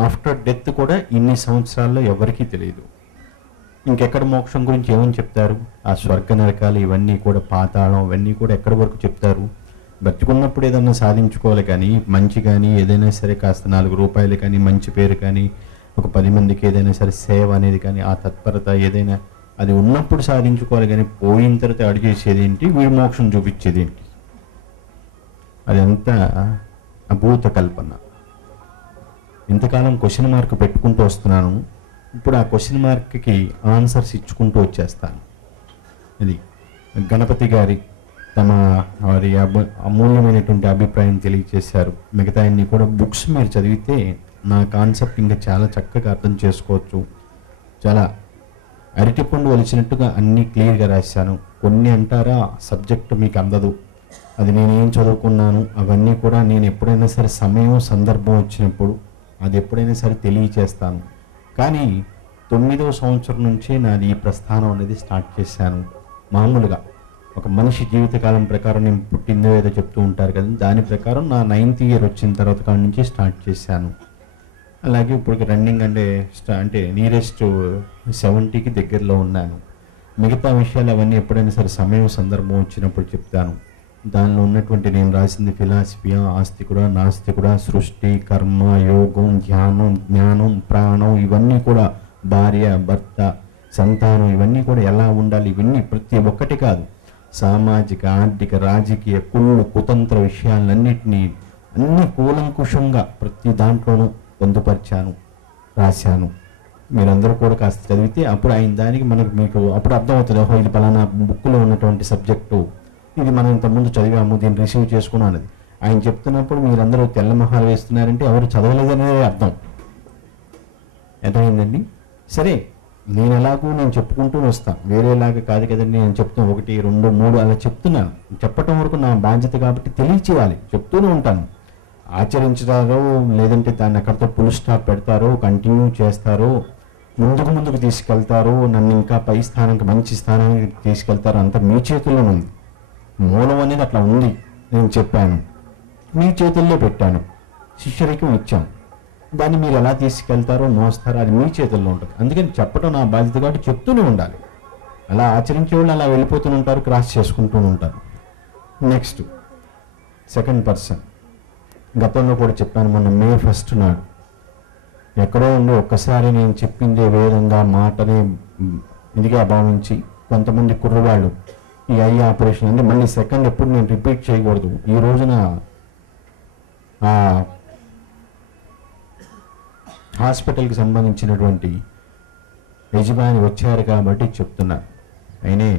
ఆఫ్టర్ డెత్ కూడా ఇన్ని సంవత్సరాల్లో ఎవరికీ తెలియదు. ఇంకెక్కడ మోక్షం గురించి ఏమని చెప్తారు? ఆ స్వర్గ నరకాలు ఇవన్నీ కూడా, పాతాళం ఇవన్నీ కూడా ఎక్కడి వరకు చెప్తారు? బతుకున్నప్పుడు ఏదన్నా సాధించుకోవాలి కానీ, మంచి కానీ ఏదైనా సరే, కాస్త 4 రూపాయలు కానీ, మంచి పేరు కానీ, ఒక 10 మందికి ఏదైనా సరే సేవ అనేది కానీ, ఆ తత్పరత ఏదైనా అది ఉన్నప్పుడు సాధించుకోవాలి కానీ, పోయిన తర్వాత అడిగేసేది ఏంటి, వీడు మోక్షం చూపించేది ఏంటి? అదంతా అభూత కల్పన. ఇంతకాలం క్వశ్చన్ మార్క్ పెట్టుకుంటూ వస్తున్నాను, ఇప్పుడు ఆ క్వశ్చన్ మార్క్కి ఆన్సర్స్ ఇచ్చుకుంటూ వచ్చేస్తాను. ఇది గణపతి గారి తమ వారి అమూల్యమైనటువంటి అభిప్రాయం తెలియజేశారు. మిగతా అన్ని కూడా బుక్స్ మీరు చదివితే నా కాన్సెప్ట్ ఇంకా చాలా చక్కగా అర్థం చేసుకోవచ్చు. చాలా అరటిపండు వలిచినట్టుగా అన్నీ క్లియర్గా రాశాను. కొన్ని అంటారా సబ్జెక్ట్ మీకు అందదు, అది నేనేం చదువుకున్నాను అవన్నీ కూడా నేను ఎప్పుడైనా సరే సమయం సందర్భం వచ్చినప్పుడు అది ఎప్పుడైనా సరే తెలియచేస్తాను. కానీ 9వ సంవత్సరం నుంచే నాది ఈ ప్రస్థానం అనేది స్టార్ట్ చేశాను. మామూలుగా ఒక మనిషి జీవితకాలం ప్రకారం నేను పుట్టిందో ఏదో చెప్తూ ఉంటారు కదా, దాని ప్రకారం నా 9th ఇయర్ వచ్చిన తర్వాత కాడ నుంచి స్టార్ట్ చేశాను. అలాగే ఇప్పుడు రన్నింగ్ అంటే నియరెస్ట్ 70కి దగ్గరలో ఉన్నాను. మిగతా విషయాలు అవన్నీ ఎప్పుడైనా సరే సమయం సందర్భం వచ్చినప్పుడు చెప్తాను. దానిలో ఉన్నటువంటి నేను రాసింది ఫిలాసఫీ, ఆస్తికుడా నాస్తికుడా, సృష్టి, కర్మ, యోగం, ధ్యానం, జ్ఞానం, ప్రాణం, ఇవన్నీ కూడా భార్య, భర్త, సంతానం, ఇవన్నీ కూడా ఎలా ఉండాలి, ఇవన్నీ ప్రతి ఒక్కటి కాదు, సామాజిక, ఆర్థిక, రాజకీయ, కుతంత్ర విషయాలన్నింటినీ అన్ని కూలంకుషంగా ప్రతి దాంట్లోనూ పొందుపరిచాను, రాశాను. మీరందరూ కూడా కాస్త చదివితే అప్పుడు ఆయన దానికి మీకు అప్పుడు అర్థమవుతుంది, ఓహో ఇది పలానా బుక్లో ఉన్నటువంటి సబ్జెక్టు, ఇది మనం ఇంతకుముందు చదివాము, దీన్ని రిసీవ్ చేసుకున్నాం అనేది. ఆయన చెప్తున్నప్పుడు మీరందరూ తెల్ల మొహాలు వేస్తున్నారంటే ఎవరు చదవలేదనేది అర్థం. అర్థమైందండి? సరే, నేను నేను చెప్పుకుంటూ వస్తాను, వేరేలాగా కాదు కదండి. నేను చెప్తాను 1, 2, 3 అలా చెప్తున్నాను. చెప్పటం వరకు నా బాధ్యత కాబట్టి తెలియచేయాలి, చెప్తూనే ఉంటాను. ఆచరించుతారో లేదంటే దాన్ని అక్కడితో ఫుల్ స్టాప్ పెడతారో, కంటిన్యూ చేస్తారో, ముందుకు తీసుకెళ్తారో, నన్ను ఇంకా పై స్థానానికి, మంచి స్థానానికి తీసుకెళ్తారో, అంతా మీ చేతుల్లోనే ఉంది. మూలం అనేది అట్లా ఉంది. నేను చెప్పాను, మీ చేతుల్లో పెట్టాను, శిష్యరికం ఇచ్చాం. దాన్ని మీరు ఎలా తీసుకెళ్తారో, మోస్తారో అది మీ చేతుల్లో ఉంటుంది. అందుకని చెప్పడం నా బాధ్యత కాబట్టి చెప్తూనే ఉండాలి. అలా ఆచరించే వాళ్ళు అలా వెళ్ళిపోతూ ఉంటారు, క్రాస్ చేసుకుంటూ ఉంటారు. నెక్స్ట్ సెకండ్ పర్సన్, గతంలో కూడా చెప్పాను, మొన్న May 1 నాడు ఎక్కడో ఉండి ఒక్కసారి నేను చెప్పిందే విధంగా మాటని ఇదిగా భావించి కొంతమంది కుర్రవాళ్ళు ఈ ఐ ఆపరేషన్ అంటే మళ్ళీ సెకండ్ ఎప్పుడు నేను రిపీట్ చేయకూడదు, ఈ రోజున హాస్పిటల్కి సంబంధించినటువంటి యజమాని వచ్చారు కాబట్టి చెప్తున్నారు. ఆయనే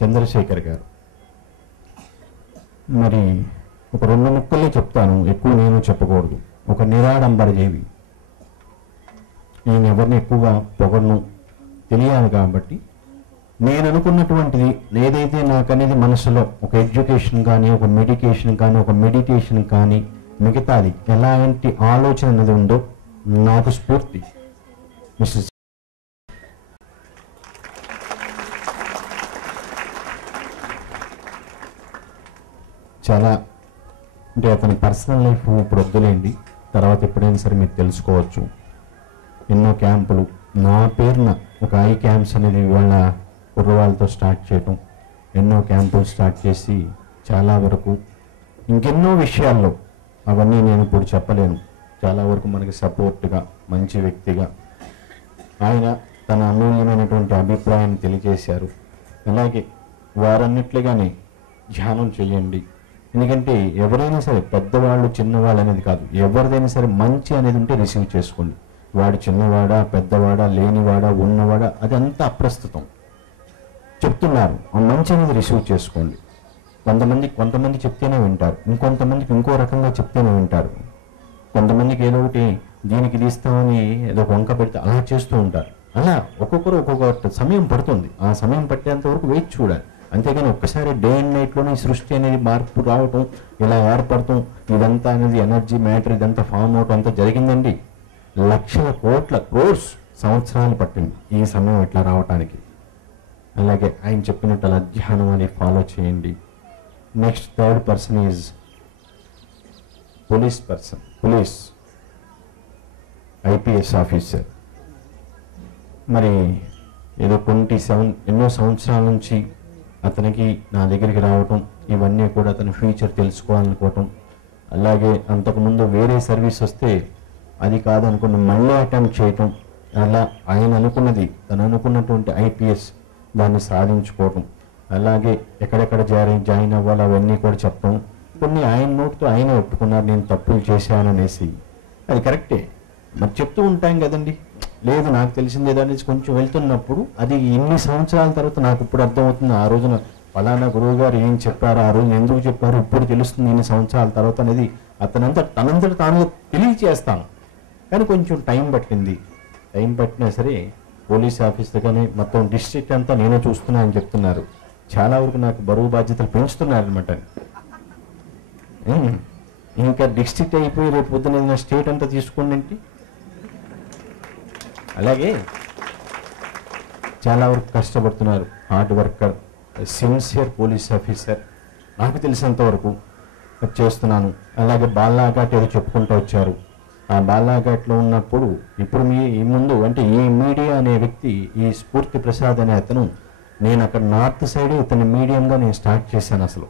చంద్రశేఖర్ గారు. మరి ఒక 2 ముక్కలే చెప్తాను, ఎక్కువ నేను చెప్పకూడదు. ఒక నిరాడంబర జీవి, నేను ఎవరిని ఎక్కువగా పొగడను, తెలియాలి కాబట్టి నేను అనుకున్నటువంటిది ఏదైతే నాకు అనేది మనసులో ఒక ఎడ్యుకేషన్ కానీ, ఒక మెడికేషన్ కానీ, ఒక మెడిటేషన్ కానీ, మిగతాది ఎలాంటి ఆలోచన అనేది ఉందో నాకు స్ఫూర్తి మిస్టర్ చాలా అంటే అతని పర్సనల్ లైఫ్ ఇప్పుడు వద్దులేండి, తర్వాత ఎప్పుడైనా సరే మీరు తెలుసుకోవచ్చు. ఎన్నో క్యాంపులు నా పేరున, ఒక ఐ క్యాంప్స్ అనేది ఇవాళ కుర్రవాళ్ళతో స్టార్ట్ చేయటం, ఎన్నో క్యాంపులు స్టార్ట్ చేసి చాలా వరకు ఇంకెన్నో విషయాల్లో అవన్నీ నేను ఇప్పుడు చెప్పలేను. చాలా వరకు మనకి సపోర్ట్గా, మంచి వ్యక్తిగా ఆయన తన అమూల్యమైనటువంటి అభిప్రాయాన్ని తెలియజేశారు. అలాగే వారన్నిట్లుగానే ధ్యానం చేయండి. ఎందుకంటే ఎవరైనా సరే పెద్దవాళ్ళు చిన్నవాళ్ళు అనేది కాదు, ఎవరిదైనా సరే మంచి అనేది ఉంటే రిసీవ్ చేసుకోండి. వాడు చిన్నవాడా పెద్దవాడా లేనివాడా ఉన్నవాడా అదంతా అప్రస్తుతం. చెప్తున్నారు ఆ మంచి అనేది రిసీవ్ చేసుకోండి. కొంతమంది చెప్తేనే వింటారు, ఇంకొంతమందికి ఇంకో రకంగా చెప్తేనే వింటారు. కొంతమందికి ఏదో ఒకటి దీనికి తీస్తామని ఏదో వంక పెడితే అలా చేస్తూ ఉంటారు. అలా ఒక్కొక్కరు ఒక్కొక్క సమయం పడుతుంది. ఆ సమయం పట్టేంత వరకు వెయిట్ చూడాలి. అంతేగాని ఒక్కసారి డే అండ్ నైట్లోనే సృష్టి అనేది మార్పు రావటం, ఇలా ఏర్పడటం, ఇదంతా అనేది ఎనర్జీ మ్యాటర్ ఇదంతా ఫామ్ అవటం అంతా జరిగిందండి. లక్షల క్రోర్స్ సంవత్సరాలు పట్టింది ఈ సమయం ఇట్లా రావటానికి. అలాగే ఆయన చెప్పినట్టు అలా ధ్యానం అని ఫాలో చేయండి. Next third person is police IPS officer. మరి ఏదో 27 ఎన్నో సంవత్సరాల నుంచి అతనికి నా దగ్గరికి రావటం, ఇవన్నీ కూడా అతని ఫ్యూచర్ తెలుసుకోవాలనుకోవటం. అలాగే అంతకుముందు వేరే సర్వీస్ వస్తే అది కాదనుకున్న మళ్ళీ అటెంప్ట్ చేయటం. అలా ఆయన అనుకున్నది, తను అనుకున్నటువంటి ఐపీఎస్ దాన్ని సాధించుకోవటం. అలాగే ఎక్కడెక్కడ జాయిన్ అవ్వాలి అవన్నీ కూడా చెప్పడం. కొన్ని ఆయన నోటితో ఆయన ఒప్పుకున్నారు నేను తప్పులు చేశాననేసి. అది కరెక్టే, మరి చెప్తూ ఉంటాం కదండి. లేదు నాకు తెలిసింది ఏదో అనేసి కొంచెం వెళ్తున్నప్పుడు అది ఇన్ని సంవత్సరాల తర్వాత నాకు ఇప్పుడు అర్థమవుతుంది. ఆ రోజున ఫలానా గురువు గారు ఏం చెప్పారు, ఆ రోజున ఎందుకు చెప్పారు, ఇప్పుడు తెలుస్తుంది ఇన్ని సంవత్సరాల తర్వాత అనేది తనంతట తాను తెలియచేస్తాను. కానీ కొంచెం టైం పట్టింది. టైం పట్టినా సరే పోలీస్ ఆఫీసర్ కానీ మొత్తం డిస్ట్రిక్ట్ అంతా నేనే చూస్తున్నా అని చెప్తున్నారు. చాలా వరకు నాకు బరువు బాధ్యతలు పెంచుతున్నారనమాట. ఇంకా డిస్ట్రిక్ట్ అయిపోయి రేపు పొద్దున స్టేట్ అంతా తీసుకోండి ఏంటి. అలాగే చాలా వరకు కష్టపడుతున్నారు, hard worker, sincere police officer నాకు తెలిసినంత వరకు చేస్తున్నాను. అలాగే బాలాఘాట్ ఏదో చెప్పుకుంటూ వచ్చారు. ఆ బాలాఘాట్లో ఉన్నప్పుడు ఇప్పుడు మీ ముందు అంటే ఈ మీడియా అనే వ్యక్తి, ఈ స్ఫూర్తి ప్రసాద్ అనే అతను, నేను అక్కడ నార్త్ సైడ్ ఇతని మీడియంగా నేను స్టార్ట్ చేశాను. అసలు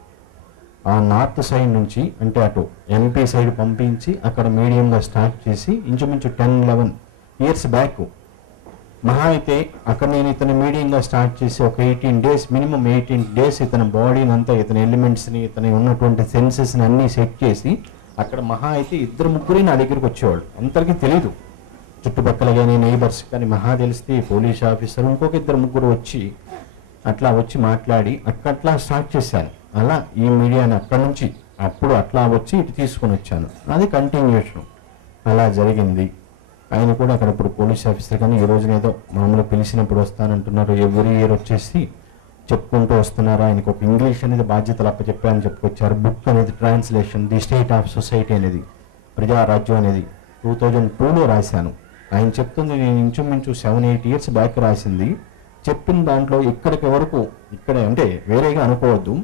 ఆ నార్త్ సైడ్ నుంచి అంటే అటు ఎంపీ సైడ్ పంపించి అక్కడ మీడియంగా స్టార్ట్ చేసి ఇంచుమించు 10-11 ఇయర్స్ బ్యాక్ మహా అయితే అక్కడ నేను ఇతని మీడియంగా స్టార్ట్ చేసి ఒక 18 days మినిమం 18 days ఇతని బాడీని అంతా, ఇతని ఎలిమెంట్స్ని, ఇతని ఉన్నటువంటి సెన్సెస్ని అన్నీ సెట్ చేసి అక్కడ మహా అయితే 2-3 నా దగ్గరికి వచ్చేవాళ్ళు. అందరికీ తెలీదు, చుట్టుపక్కల కానీ నైబర్స్ కానీ. మహా తెలిస్తే పోలీస్ ఆఫీసర్ ఇంకొక 2-3 వచ్చి అట్లా వచ్చి మాట్లాడి అట్లా స్టార్ట్ చేశాను. అలా ఈ మీడియాని అక్కడ నుంచి అప్పుడు అట్లా వచ్చి ఇటు తీసుకొని వచ్చాను. అది కంటిన్యూషన్ అలా జరిగింది. ఆయన కూడా అక్కడ ఇప్పుడు పోలీస్ ఆఫీసర్ కానీ ఈ రోజున ఏదో మామూలు పిలిచినప్పుడు వస్తానంటున్నారు. ఎవ్రీ ఇయర్ వచ్చేసి చెప్పుకుంటూ వస్తున్నారు. ఆయనకు ఒక ఇంగ్లీష్ అనేది బాధ్యతలు అప్పచెప్పారని చెప్పుకొచ్చారు. బుక్ అనేది translation the state of society అనేది, ప్రజారాజ్యం అనేది 2002లో రాశాను. ఆయన చెప్తుంది నేను ఇంచుమించు 7-8 years బ్యాక్ రాసింది. చెప్పిన దాంట్లో ఇక్కడికి వరకు ఇక్కడ అంటే వేరేగా అనుకోవద్దు,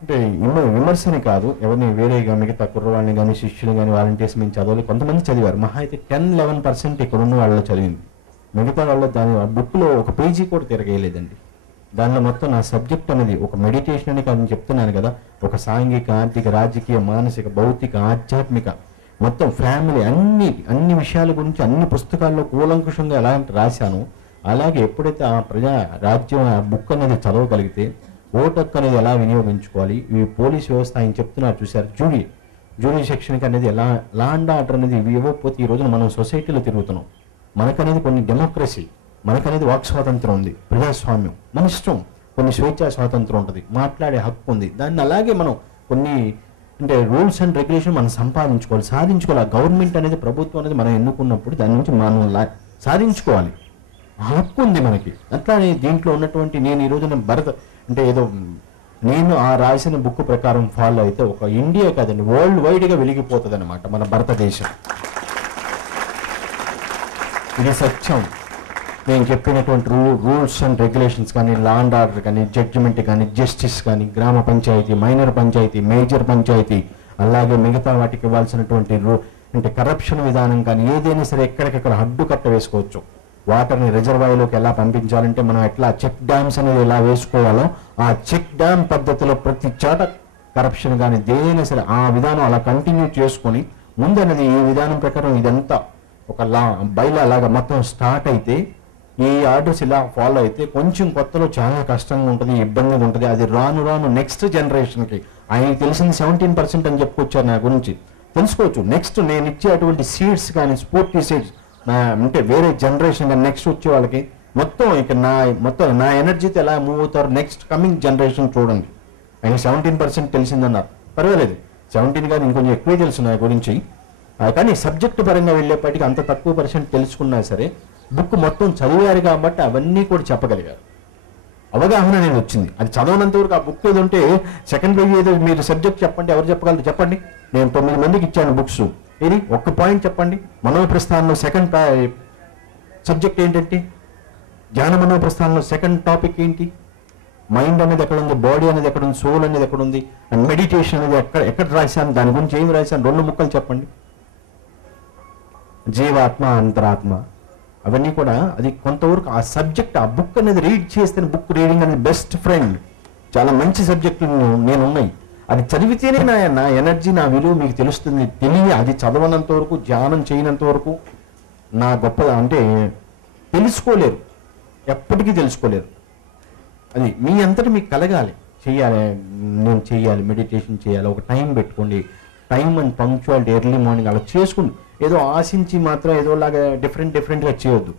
అంటే విమర్శని కాదు, ఎవరిని వేరేగా మిగతా కుర్రవాళ్ళని కానీ శిష్యులు కానీ వాలంటీర్స్ మేము చదవాలి. కొంతమంది చదివారు, మహా అయితే 10-11% ఇక్కడ ఉన్న వాళ్ళు చదివింది. మిగతా వాళ్ళు దాని బుక్లో ఒక పేజీ కూడా తిరగేయలేదండి. దానిలో మొత్తం నా సబ్జెక్ట్ అనేది ఒక మెడిటేషన్ అని కాదు చెప్తున్నాను కదా, ఒక సాంఘిక, ఆర్థిక, రాజకీయ, మానసిక, భౌతిక, ఆధ్యాత్మిక, మొత్తం ఫ్యామిలీ అన్ని విషయాల గురించి అన్ని పుస్తకాల్లో కూలంకుషంగా ఎలా రాశాను. అలాగే ఎప్పుడైతే ఆ ప్రజా రాజ్యం ఆ బుక్ అనేది చదవగలిగితే ఓటు హక్కు అనేది ఎలా వినియోగించుకోవాలి, ఈ పోలీస్ వ్యవస్థ ఆయన చెప్తున్నారు చూశారు, జ్యూరీ సెక్షన్కి అనేది ఎలా లా అండ్ ఆర్డర్ అనేది ఇవి ఇవ్వకపోతే ఈ రోజున మనం సొసైటీలో తిరుగుతున్నాం. మనకనేది కొన్ని డెమోక్రసీ, మనకనేది వాక్ స్వాతంత్రం ఉంది, ప్రజాస్వామ్యం, మన ఇష్టం, కొన్ని స్వేచ్ఛా స్వాతంత్రం ఉంటుంది, మాట్లాడే హక్కు ఉంది. దాన్ని అలాగే మనం కొన్ని అంటే రూల్స్ అండ్ రెగ్యులేషన్ మనం సాధించుకోవాలి. ఆ గవర్నమెంట్ అనేది, ప్రభుత్వం అనేది మనం ఎన్నుకున్నప్పుడు దాని నుంచి మనం సాధించుకోవాలి. హక్కు ఉంది మనకి. అట్లానే దీంట్లో ఉన్నటువంటి నేను ఈ రోజున అంటే ఏదో నేను ఆ రాసిన బుక్ ప్రకారం ఫాలో అయితే ఒక ఇండియా కాదండి, వరల్డ్ వైడ్గా వెలిగిపోతుంది అనమాట మన భారతదేశం. ఇది సత్యం. నేను చెప్పినటువంటి రూల్స్ అండ్ రెగ్యులేషన్స్ కానీ, లా అండ్ ఆర్డర్ కానీ, జడ్జిమెంట్ కానీ, జస్టిస్ కానీ, గ్రామ పంచాయతీ, మైనర్ పంచాయతీ, మేజర్ పంచాయతీ, అలాగే మిగతా వాటికి ఇవ్వాల్సినటువంటి అంటే కరప్షన్ విధానం కానీ ఏదైనా సరే ఎక్కడికెక్కడ అడ్డు కట్ట వేసుకోవచ్చు. వాటర్ని రిజర్వాయర్లోకి ఎలా పంపించాలంటే మనం ఎట్లా చెక్ డ్యామ్స్ అనేది ఎలా వేసుకోవాలో ఆ చెక్ డ్యామ్ పద్ధతిలో ప్రతి చోట కరప్షన్ కానీ దేనైనా సరే ఆ విధానం అలా కంటిన్యూ చేసుకొని ముందు అనేది ఈ విధానం ప్రకారం ఇదంతా ఒక బైలా లాగా మొత్తం స్టార్ట్ అయితే ఈ ఆర్డర్స్ ఇలా ఫాలో అయితే కొంచెం కొత్తలో చాలా కష్టంగా ఉంటుంది, ఇబ్బందిగా ఉంటుంది. అది రాను రాను నెక్స్ట్ జనరేషన్కి ఆయనకి తెలిసింది 17% అని చెప్పుకొచ్చారు. నా గురించి తెలుసుకోవచ్చు. నెక్స్ట్ నేను ఇచ్చే అటువంటి సీడ్స్ కానీ స్ఫూర్తి సీడ్స్ అంటే వేరే జనరేషన్ కానీ నెక్స్ట్ వచ్చే వాళ్ళకి మొత్తం ఇక నా ఎనర్జీతో ఎలా మూవ్ అవుతారు నెక్స్ట్ కమింగ్ జనరేషన్ చూడండి. ఆయన 17% తెలిసిందన్నారు, పర్వాలేదు. 17 కానీ ఇంకొంచెం ఎక్కువే తెలుసు నా గురించి. కానీ సబ్జెక్టు పరంగా వెళ్ళేప్పటికీ అంత తక్కువ % తెలుసుకున్నా సరే బుక్ మొత్తం చదివారు కాబట్టి అవన్నీ కూడా చెప్పగలిగారు. అవగాహన అనేది వచ్చింది. అది చదవనంత వరకు ఆ బుక్ ఏదో ఉంటే సెకండ్ పేజ్ ఏదో మీరు సబ్జెక్ట్ చెప్పండి, ఎవరు చెప్పగలరు చెప్పండి. నేను 9 మందికి ఇచ్చాను బుక్స్. ఇది ఒక్క పాయింట్ చెప్పండి. మనోప్రస్థానంలో సెకండ్ సబ్జెక్ట్ ఏంటంటే, ధ్యాన మనోప్రస్థానంలో సెకండ్ టాపిక్ ఏంటి, మైండ్ అనేది ఎక్కడ ఉంది, బాడీ అనేది ఎక్కడ ఉంది, సోల్ అనేది ఎక్కడ ఉంది, అండ్ మెడిటేషన్ అనేది ఎక్కడ రాశాను, దాని గురించి ఏమి రాశాను, 2 ముక్కలు చెప్పండి. జీవాత్మ అంతరాత్మ అవన్నీ కూడా అది కొంతవరకు ఆ సబ్జెక్ట్ ఆ బుక్ అనేది రీడ్ చేస్తే బుక్ రీడింగ్ అనేది బెస్ట్ ఫ్రెండ్. చాలా మంచి సబ్జెక్టులు నేను ఉన్నాయి. అది చదివితేనే నా ఎనర్జీ నా విలువ మీకు తెలుస్తుంది. అది చదవనంత వరకు ధ్యానం చేయనంత వరకు నా గొప్ప అంటే తెలుసుకోలేరు, ఎప్పటికీ తెలుసుకోలేరు. అది మీ అంతటి మీకు కలగాలి, చేయాలి, నేను చేయాలి, మెడిటేషన్ చేయాలి, ఒక టైం పెట్టుకోండి. Time and punctuality early morning అలా చేసుకోండి. ఏదో ఆశించి మాత్రం ఏదోలాగా డిఫరెంట్గా చేయొద్దు.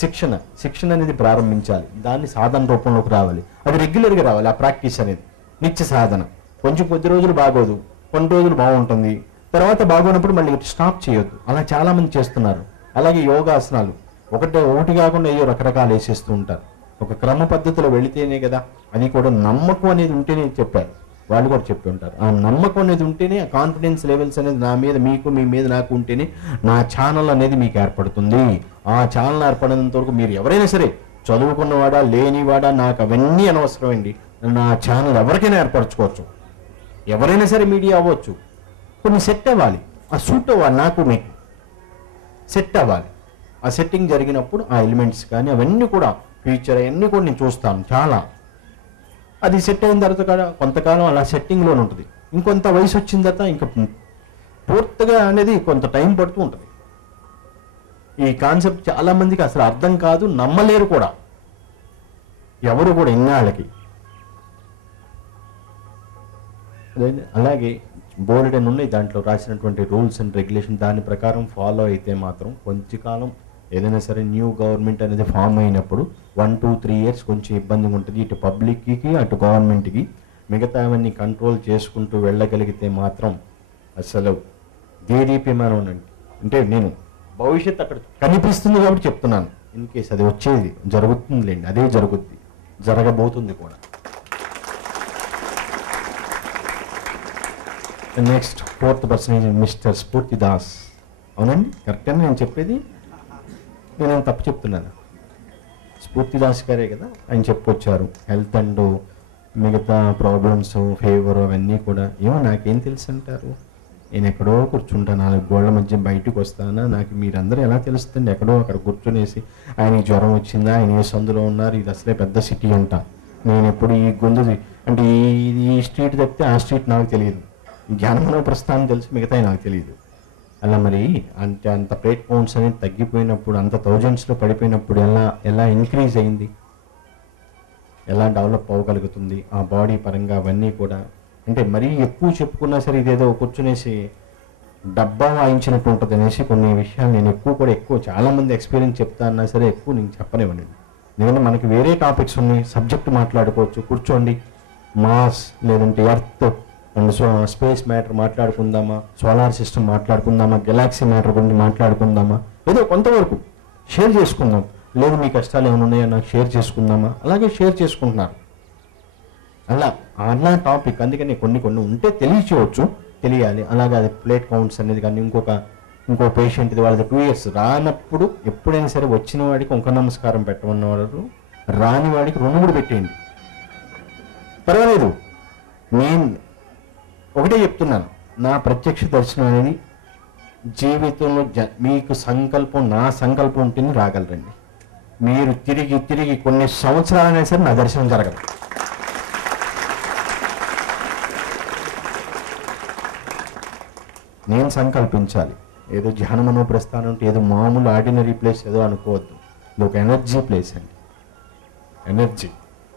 శిక్షణ అనేది ప్రారంభించాలి. దాన్ని సాధన రూపంలోకి రావాలి. అది రెగ్యులర్గా రావాలి. ఆ ప్రాక్టీస్ అనేది నిత్య సాధన. కొంచెం కొద్ది రోజులు బాగోదు, కొన్ని రోజులు బాగుంటుంది, తర్వాత బాగోనప్పుడు మళ్ళీ స్టాప్ చేయొద్దు. అలా చాలామంది చేస్తున్నారు. అలాగే యోగాసనాలు ఒకటి కాకుండా ఏదో రకరకాలు వేసేస్తూ ఉంటారు. ఒక క్రమ పద్ధతిలో వెళితేనే కదా. అది కూడా నమ్మకం అనేది ఉంటేనే చెప్పారు, వాళ్ళు కూడా చెప్పి ఉంటారు. ఆ నమ్మకం అనేది ఉంటేనే, ఆ కాన్ఫిడెన్స్ లెవెల్స్ అనేది నా మీద మీకు, మీ మీద నాకు ఉంటేనే నా ఛానల్ అనేది మీకు ఏర్పడుతుంది. ఆ ఛానల్ ఏర్పడినంత వరకు మీరు ఎవరైనా సరే, చదువుకున్నవాడా లేనివాడా, నాకు అవన్నీ అనవసరం అండి. నా ఛానల్ ఎవరికైనా ఏర్పరచుకోవచ్చు. ఎవరైనా సరే మీడియా అవ్వచ్చు. కొన్ని సెట్ అవ్వాలి, ఆ సూట్ అవ్వాలి, నాకు మీకు సెట్ అవ్వాలి. ఆ సెట్టింగ్ జరిగినప్పుడు ఆ ఎలిమెంట్స్ కానీ అవన్నీ కూడా ఫ్యూచర్ అవన్నీ కూడా నేను చూస్తాను చాలా. అది సెట్ అయిన తర్వాత కొంతకాలం అలా సెట్టింగ్లోనే ఉంటుంది. ఇంకొంత వయసు వచ్చిన తర్వాత ఇంకా పూర్తిగా అనేది కొంత టైం పడుతూ ఉంటుంది. ఈ కాన్సెప్ట్ చాలా మందికి అసలు అర్థం కాదు, నమ్మలేరు కూడా ఎవరు కూడా ఇన్నాళ్ళకి. అలాగే బోర్డు అని ఉన్నాయి, దాంట్లో రాసినటువంటి రూల్స్ అండ్ రెగ్యులేషన్ దాని ప్రకారం ఫాలో అయితే మాత్రం కొంచెం కాలం ఏదైనా సరే న్యూ గవర్నమెంట్ అనేది ఫామ్ అయినప్పుడు 1, 2, 3 ఇయర్స్ కొంచెం ఇబ్బందిగా ఉంటుంది. ఇటు పబ్లిక్కి అటు గవర్నమెంట్కి. మిగతావన్నీ కంట్రోల్ చేసుకుంటూ వెళ్ళగలిగితే మాత్రం అసలు దేదీప్యమానం ఉండండి. అంటే నేను భవిష్యత్తు అక్కడ కనిపిస్తుంది కాబట్టి చెప్తున్నాను. ఇన్ కేస్ అది వచ్చేది జరుగుతుందిలేండి, అదే జరుగుద్ది, జరగబోతుంది కూడా. నెక్స్ట్ 4th person మిస్టర్ స్ఫూర్తి దాస్. అవునండి, కరెక్ట్ అని నేను చెప్పేది, నేను తప్పు చెప్తున్నాను. స్ఫూర్తి దాస్ గారే కదా ఆయన చెప్పుకొచ్చారు. హెల్త్ అండ్ మిగతా ప్రాబ్లమ్స్, ఫేవర్ అవన్నీ కూడా. ఏమో నాకేం తెలుసు అంటారు. నేను ఎక్కడో కూర్చుంటాను, 4 గోళ్ల మధ్య బయటకు వస్తానా, నాకు మీరందరూ ఎలా తెలుస్తుంది? ఎక్కడో అక్కడ కూర్చునేసి ఆయనకి జ్వరం వచ్చిందా, ఆయన ఏ సందులో ఉన్నారు, ఇది అసలే పెద్ద సిటీ అంట. నేను ఎప్పుడు ఈ గొంతు అంటే ఈ స్ట్రీట్ తప్పితే ఆ స్ట్రీట్ నాకు తెలియదు. జ్ఞానమనో ప్రస్థానం తెలుసు, మిగతా నాకు తెలియదు. అలా మరి అంటే అంత ప్లేట్ కౌంట్స్ అనేది తగ్గిపోయినప్పుడు, అంత థౌజండ్స్లో పడిపోయినప్పుడు ఎలా ఇంక్రీజ్ అయింది, ఎలా డెవలప్ అవ్వగలుగుతుంది ఆ బాడీ పరంగా అవన్నీ కూడా. అంటే మరీ ఎక్కువ చెప్పుకున్నా సరే ఇదేదో కూర్చునేసి డబ్బా వాయించినట్టు ఉంటుంది అనేసి కొన్ని విషయాలు నేను ఎక్కువ చాలామంది ఎక్స్పీరియన్స్ చెప్తా అన్నా సరే ఎక్కువ నేను చెప్పనివ్వండి. ఎందుకంటే మనకి వేరే టాపిక్స్ ఉన్నాయి, సబ్జెక్ట్ మాట్లాడుకోవచ్చు, కూర్చోండి. మాస్ లేదంటే ఎర్త్ అండ్ స్పేస్ మ్యాటర్ మాట్లాడుకుందామా, సోలార్ సిస్టమ్ మాట్లాడుకుందామా, గెలాక్సీ మ్యాటర్ గురించి మాట్లాడుకుందామా, ఏదో కొంతవరకు షేర్ చేసుకుందాం. లేదు మీ కష్టాలు ఏమైనా ఉన్నాయో నాకు షేర్ చేసుకుందామా, అలాగే షేర్ చేసుకుంటున్నారు. అలా టాపిక్. అందుకని కొన్ని ఉంటే తెలియచేయవచ్చు, తెలియాలి. అలాగే అది ప్లేట్ కౌంట్స్ అనేది కానీ ఇంకో పేషెంట్ ఇది వాళ్ళది 2 years రానప్పుడు ఎప్పుడైనా సరే వచ్చిన వాడికి ఒక నమస్కారం పెట్టమన్నవారు, రాని వాడికి 2-3 పెట్టేయండి, పర్వాలేదు. నేను ఒకటే చెప్తున్నాను, నా ప్రత్యక్ష దర్శనం అనేది జీవితంలో మీకు సంకల్పం, నా సంకల్పం ఉంటేనే రాగలరండి. మీరు తిరిగి కొన్ని సంవత్సరాలైనా సరే నా దర్శనం జరగదు. నేను సంకల్పించాలి. ఏదో ధ్యాన మనోప్రస్థానం అంటే ఏదో మామూలు ఆర్డినరీ ప్లేస్ ఏదో అనుకోవద్దు. ఇది ఒక ఎనర్జీ ప్లేస్ అండి. ఎనర్జీ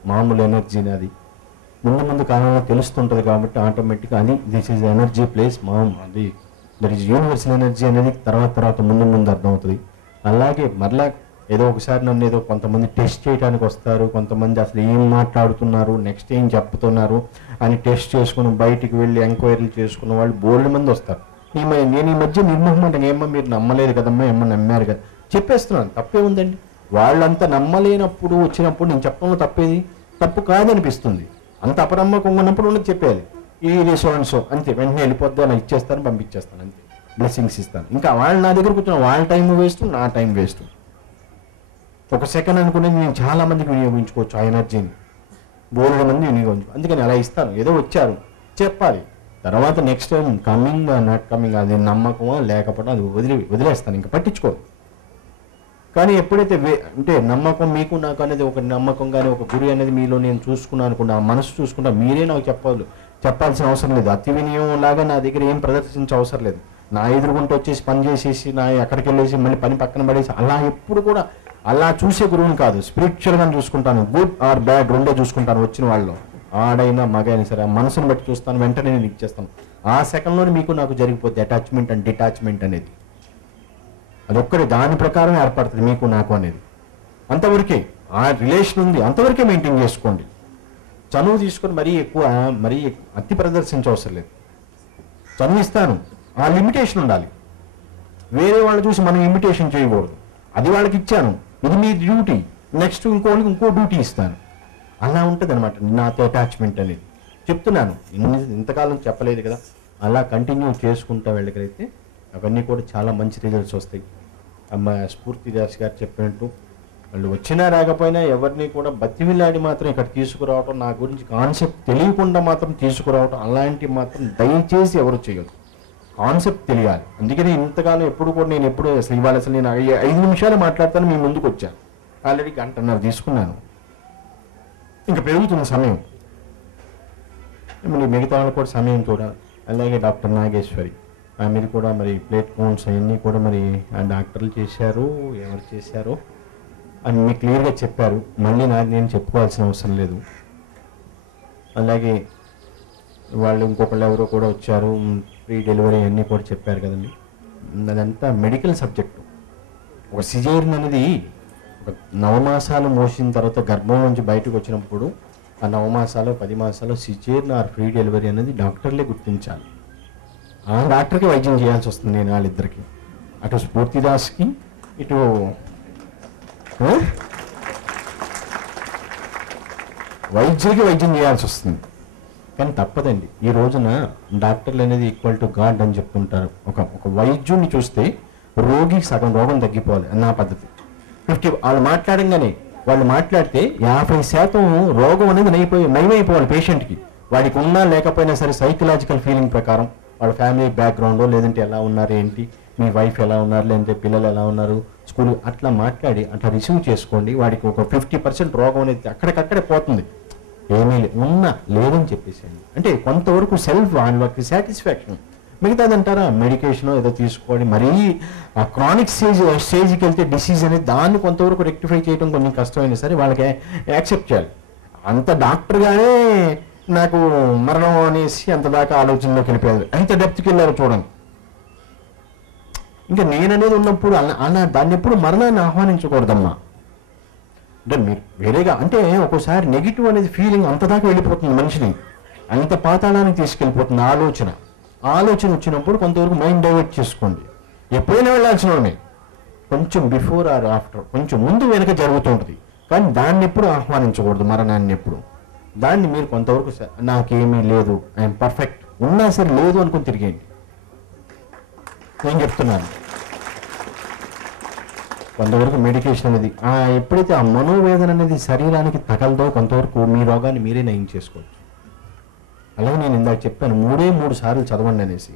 మామూలు ఎనర్జీని అది ముందు ముందు కాలంలో తెలుస్తుంటుంది కాబట్టి ఆటోమేటిక్గా అది దిస్ ఈజ్ ఎనర్జీ ప్లేస్ అది దట్ ఈజ్ యూనివర్సల్ ఎనర్జీ అనేది తర్వాత ముందు ముందు అర్థమవుతుంది. అలాగే మరలా ఏదో ఒకసారి నన్ను ఏదో కొంతమంది టెస్ట్ చేయడానికి వస్తారు, కొంతమంది అసలు ఏం మాట్లాడుతున్నారు, నెక్స్ట్ ఏం చెప్తున్నారు అని టెస్ట్ చేసుకుని బయటికి వెళ్ళి ఎంక్వైరీలు చేసుకున్న వాళ్ళు బోల్డ్ మంది వస్తారు. నేను ఈ మధ్య నిర్మోహమాటంగా ఏమో మీరు నమ్మలేదు కదమ్మా, ఏమో నమ్మారు కదా చెప్పేస్తున్నాను. తప్పే ఉందండి. వాళ్ళంతా నమ్మలేనప్పుడు వచ్చినప్పుడు నేను చెప్పడంలో తప్పు కాదనిపిస్తుంది. అంత అపనమ్మకం ఉన్నప్పుడు ఉన్నది చెప్పేది ఇది సో అంతే, వెంటనే వెళ్ళిపోద్ది అలా ఇచ్చేస్తాను, పంపించేస్తాను, అంతే, బ్లెస్సింగ్స్ ఇస్తాను. ఇంకా వాళ్ళు నా దగ్గర కూర్చున్న వాళ్ళ టైం వేస్ట్, నా టైం వేస్ట్. ఒక సెకండ్ అనుకునేది నేను చాలా మందికి వినియోగించుకోవచ్చు ఆ ఎనర్జీని, బోల్డ్ మంది వినియోగించుకో. అందుకని అలా ఇస్తాను. ఏదో వచ్చారు చెప్పాలి, తర్వాత next time coming not coming అది నమ్మకమో లేకపోవడం అది వదిలేస్తాను, ఇంకా పట్టించుకోను. కానీ ఎప్పుడైతే అంటే నమ్మకం మీకు నాకు అనేది ఒక నమ్మకం కానీ ఒక గురి అనేది మీలో నేను చూసుకున్నాను అనుకున్నా, మనసు చూసుకుంటా, మీరే నాకు చెప్పాల్సిన అవసరం లేదు. అతి వినియోగం లాగా నా దగ్గర ఏం ప్రదర్శించే అవసరం లేదు. నా ఎదురుగుంటూ వచ్చేసి పని చేసేసి నా ఎక్కడికి వెళ్ళేసి మళ్ళీ పని పక్కన పడేసి అలా ఎప్పుడు కూడా అలా చూసే గురువుని కాదు. స్పిరిచువల్గా చూసుకుంటాను, గుడ్ ఆర్ బ్యాడ్ రెండో చూసుకుంటాను. వచ్చిన వాళ్ళు ఆడైనా మగైనా సరే ఆ మనసును బట్టి చూస్తాను, వెంటనే నేను ఇచ్చేస్తాను. ఆ సెకండ్లోనే మీకు నాకు జరిగిపోతే అటాచ్మెంట్ అండ్ డిటాచ్మెంట్ అనేది అదొక్కడే దాని ప్రకారం ఏర్పడుతుంది మీకు నాకు అనేది. అంతవరకే ఆ రిలేషన్ ఉంది, అంతవరకే మెయింటైన్ చేసుకోండి. చనువు తీసుకొని మరీ అతి ప్రదర్శించవసరం లేదు. చనువు ఇస్తాను, ఆ లిమిటేషన్ ఉండాలి. వేరే వాళ్ళు చూసి మనం ఇమిటేషన్ చేయకూడదు. అది వాళ్ళకి ఇచ్చాను, ఇది మీ డ్యూటీ, నెక్స్ట్ ఇంకో డ్యూటీ ఇస్తాను. అలా ఉంటుంది అనమాట నాతో అటాచ్మెంట్ అనేది. చెప్తున్నాను, ఇంతకాలం చెప్పలేదు కదా, అలా కంటిన్యూ చేసుకుంటా వెళ్ళగలిగితే అవన్నీ కూడా చాలా మంచి రిజల్ట్స్ వస్తాయి. అమ్మ స్ఫూర్తిదాస్ గారు చెప్పినట్టు వాళ్ళు వచ్చినా రాకపోయినా ఎవరిని కూడా బతిమిలాడి మాత్రం ఇక్కడ తీసుకురావటం, నా గురించి కాన్సెప్ట్ తెలియకుండా మాత్రం తీసుకురావటం అలాంటివి మాత్రం దయచేసి ఎవరు చేయొద్దు. కాన్సెప్ట్ తెలియాలి. అందుకని ఇంతకాలం నేను అసలు నేను 5 నిమిషాలు మాట్లాడతాను, మీ ముందుకు వచ్చాను. ఆల్రెడీ 1.5 గంట తీసుకున్నాను. ఇంకా పెరుగుతున్న సమయం, మిగతా వాళ్ళు కూడా సమయం చూడాలి. అలాగే డాక్టర్ నాగేశ్వరి ఆమెది కూడా మరి ప్లేట్ కౌంట్స్ అవన్నీ కూడా మరి ఆ డాక్టర్లు చేశారు, ఎవరు చేశారో అని మీకు క్లియర్గా చెప్పారు. మళ్ళీ నేను చెప్పుకోవాల్సిన అవసరం లేదు. అలాగే వాళ్ళు ఇంకొకళ్ళు ఎవరో కూడా వచ్చారు, ఫ్రీ డెలివరీ అన్నీ కూడా చెప్పారు కదండి. అదంతా మెడికల్ సబ్జెక్టు. ఒక సిజేరియన్ అనేది ఒక 9 మాసాలు మోసిన తర్వాత గర్భం నుంచి బయటకు వచ్చినప్పుడు ఆ 9 మాసాలు 10 మాసాలు సిజేరియన్ ఆర్ ఫ్రీ డెలివరీ అనేది డాక్టర్లే గుర్తించాలి. ఆ డాక్టర్కి వైద్యం చేయాల్సి వస్తుంది. నేను వాళ్ళిద్దరికి, అటు స్ఫూర్తిదాస్కి ఇటు వైద్యులకి వైద్యం చేయాల్సి వస్తుంది. కానీ తప్పదండి. ఈ రోజున డాక్టర్లు అనేది ఈక్వల్ టు గాడ్ అని చెప్తుంటారు. ఒక వైద్యుడిని చూస్తే రోగికి సగం రోగం తగ్గిపోవాలి అన్న పద్ధతి. 50 వాళ్ళు మాట్లాడితే 50% రోగం అనేది నయమైపోవాలి పేషెంట్కి. వాడికి ఉన్నా లేకపోయినా సరే సైకలాజికల్ ఫీలింగ్ ప్రకారం వాళ్ళ ఫ్యామిలీ బ్యాక్గ్రౌండ్, లేదంటే ఎలా ఉన్నారు ఏంటి, మీ వైఫ్ ఎలా ఉన్నారు, లేదంటే పిల్లలు ఎలా ఉన్నారు, స్కూల్ అట్లా మాట్లాడి అట్లా రిసీవ్ చేసుకోండి. వాడికి ఒక 50% రోగం అనేది అక్కడికక్కడే పోతుంది. ఏమీ లేదని చెప్పేసేయండి. అంటే కొంతవరకు సెల్ఫ్ వాళ్ళకి సాటిస్ఫాక్షన్. మిగతాదంటారా మెడికేషన్ ఏదో తీసుకోండి. మరీ ఆ క్రానిక్ స్టేజ్కి వెళ్తే డిసీజ్ అనేది దాన్ని కొంతవరకు రెక్టిఫై చేయడం కొంచెం కష్టమైనా సరే వాళ్ళకి యాక్సెప్ట్ చేయాలి. అంత డాక్టర్గానే నాకు మరణం అనేసి అంత దాకా ఆలోచనలోకి వెళ్ళిపోయారు. ఎంత డెప్త్కి వెళ్ళారో చూడండి. ఇంకా నేననేది ఉన్నప్పుడు అలా దాన్ని ఎప్పుడు మరణాన్ని ఆహ్వానించకూడదమ్మా. అంటే మీరు వేరేగా అంటే ఒక్కోసారి నెగిటివ్ అనేది ఫీలింగ్ అంత దాకా వెళ్ళిపోతుంది, మనిషిని అంత పాతాళానికి తీసుకెళ్ళిపోతుంది ఆలోచన వచ్చినప్పుడు కొంతవరకు మైండ్ డైవర్ట్ చేసుకోండి. ఎప్పుడైనా వెళ్ళాల్సిన కొంచెం బిఫోర్ ఆర్ ఆఫ్టర్, కొంచెం ముందు వెనక జరుగుతుంటుంది. కానీ దాన్ని ఎప్పుడు ఆహ్వానించకూడదు, మరణాన్ని ఎప్పుడు. దాన్ని మీరు కొంతవరకు నాకేమీ లేదు, ఐఎమ్ పర్ఫెక్ట్ ఉన్నా సరే లేదు అనుకుని తిరిగేయండి. నేను చెప్తున్నాను కొంతవరకు మెడికేషన్ అనేది ఎప్పుడైతే ఆ మనోవేదన అనేది శరీరానికి తగలదో కొంతవరకు మీ రోగాన్ని మీరే నయం చేసుకోవచ్చు. అలాగే నేను ఇందాక చెప్పాను 3 సార్లు చదవండి అనేసి.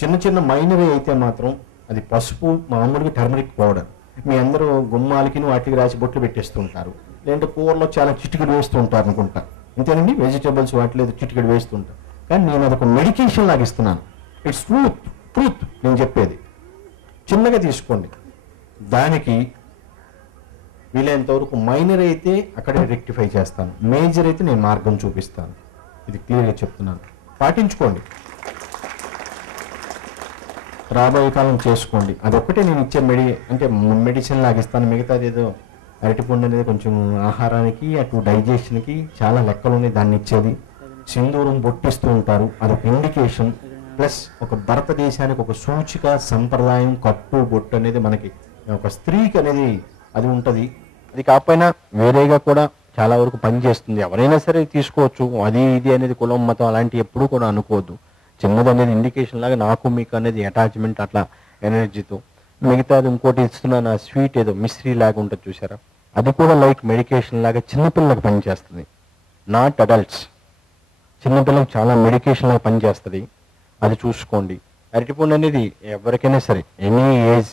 చిన్న మైనర్ అయితే మాత్రం అది పసుపు, మామూలుగా టర్మరిక్ పౌడర్. మీ అందరూ గుమ్మాలకి వాటికి రాసి బొట్లు పెట్టేస్తుంటారు, లేదంటే కూరలో చాలా చిటికెడు వేస్తూ ఉంటారు అనుకుంటా. అంతేనండి, వెజిటేబుల్స్ వాటిలో చిటికెడు వేస్తుంటారు. కానీ నేను అదొక మెడికేషన్ లాగా ఇస్తున్నాను. ఇట్స్ ట్రూత్ నేను చెప్పేది. చిన్నగా తీసుకోండి. దానికి వీలైనంత వరకు మైనర్ అయితే అక్కడే రెక్టిఫై చేస్తాను, మేజర్ అయితే నేను మార్గం చూపిస్తాను. ఇది క్లియర్గా చెప్తున్నాను, పాటించుకోండి. రాబోయే కాలం చేసుకోండి. అదొక్కటే నేను ఇచ్చే అంటే మెడిసిన్ లాగా ఇస్తాను. మిగతాది ఏదో అరటిపండు అనేది కొంచెం ఆహారానికి, అటు డైజెషన్కి చాలా లెక్కలు ఉన్నాయి దాన్ని ఇచ్చేది. సింధూరం బొట్టిస్తూ ఉంటారు, అదొక ఇండికేషన్. ప్లస్ ఒక భారతదేశానికి ఒక సూచిక సంప్రదాయం, కట్టు బొట్టు అనేది మనకి ఒక స్త్రీకి అనేది అది ఉంటుంది. అది కాకపోయినా వేరేగా కూడా చాలా వరకు పనిచేస్తుంది. ఎవరైనా సరే తీసుకోవచ్చు. అది ఇది అనేది కులం మతం అలాంటివి ఎప్పుడూ కూడా అనుకోవద్దు. చిన్నది అనేది ఇండికేషన్ లాగా నాకు మీకు అనేది అటాచ్మెంట్ అట్లా ఎనర్జీతో. మిగతాది ఇంకోటి ఇస్తున్నాను, ఆ స్వీట్ ఏదో మిశ్రీ లాగా ఉంటుంది చూసారా, అది కూడా లైక్ మెడికేషన్ లాగా చిన్నపిల్లలకు పనిచేస్తుంది, నాట్ అడల్ట్స్. చిన్నపిల్లలకు చాలా మెడికేషన్ లాగా పనిచేస్తుంది, అది చూసుకోండి. అరటిపండు అనేది ఎవరికైనా సరే ఎనీ ఏజ్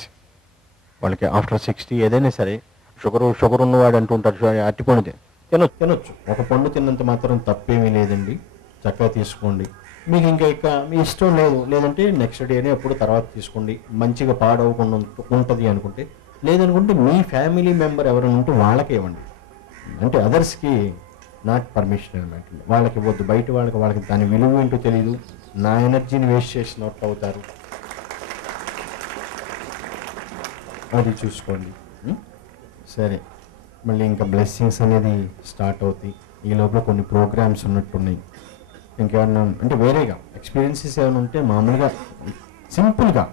వాళ్ళకి ఆఫ్టర్ 60 ఏదైనా సరే షుగర్ ఉన్నవాడు అంటుంటారు అరటిపండు తినొచ్చు. ఒక పండు తిన్నంత మాత్రం తప్పేమీ లేదండి, చక్కగా తీసుకోండి. మీకు ఇంకా మీ ఇష్టం లేదంటే నెక్స్ట్ డేనే ఎప్పుడు తర్వాత తీసుకోండి, మంచిగా పాడవకుండా ఉంటుంది అనుకుంటే. లేదనుకుంటే మీ ఫ్యామిలీ మెంబర్ ఎవరైనా ఉంటే వాళ్ళకే ఇవ్వండి. అంటే అదర్స్కి నాట్ పర్మిషన్ అనమాట, వాళ్ళకి ఇవ్వద్దు. బయట వాళ్ళకి దాని విలువ ఏంటో తెలియదు, నా ఎనర్జీని వేస్ట్ చేసినట్టు అవుతారు. అది చూసుకోండి. సరే, మళ్ళీ ఇంకా బ్లెస్సింగ్స్ అనేది స్టార్ట్ అవుతాయి. ఈ లోపల కొన్ని ప్రోగ్రామ్స్ ఉన్నట్టున్నాయి. ఇంకేమన్నా అంటే వేరేగా ఎక్స్పీరియన్సెస్ ఏమైనా ఉంటే మామూలుగా సింపుల్గా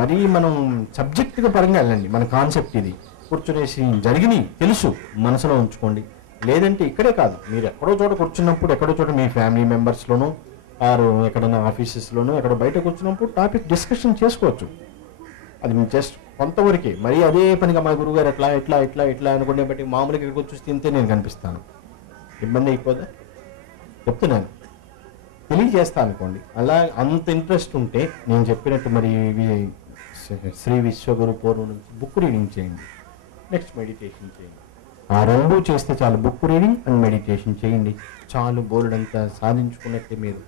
మరీ మనం సబ్జెక్టుగా పరంగా వెళ్ళండి. మన కాన్సెప్ట్ ఇది కూర్చునేసి జరిగినాయి తెలుసు మనసులో ఉంచుకోండి. లేదంటే ఇక్కడే కాదు, మీరు ఎక్కడో చోట కూర్చున్నప్పుడు, ఎక్కడో చోట మీ ఫ్యామిలీ మెంబర్స్లోనూ ఆరు ఎక్కడైనా ఆఫీసెస్లోనూ ఎక్కడ బయట కూర్చున్నప్పుడు టాపిక్ డిస్కషన్ చేసుకోవచ్చు. అది జస్ట్ కొంతవరకే, మరి అదే పనిగా మా గురువుగారు ఎట్లా ఎట్లా ఎట్లా ఎట్లా అనుకునే బట్టి మామూలుగా ఇక్కడికి వచ్చి తింటే నేను కనిపిస్తాను, ఇబ్బంది అయిపోదా చెప్తున్నాను, తెలియజేస్తాను అనుకోండి. అలా అంత ఇంట్రెస్ట్ ఉంటే నేను చెప్పినట్టు మరి శ్రీ విశ్వగురు పూర్వం నుంచి బుక్ రీడింగ్ చేయండి, నెక్స్ట్ మెడిటేషన్ చేయండి. ఆ రెండు చేస్తే చాలు, బుక్ రీడింగ్ అండ్ మెడిటేషన్ చేయండి చాలు. బోర్డంతా సాధించుకున్నట్టే. మీరు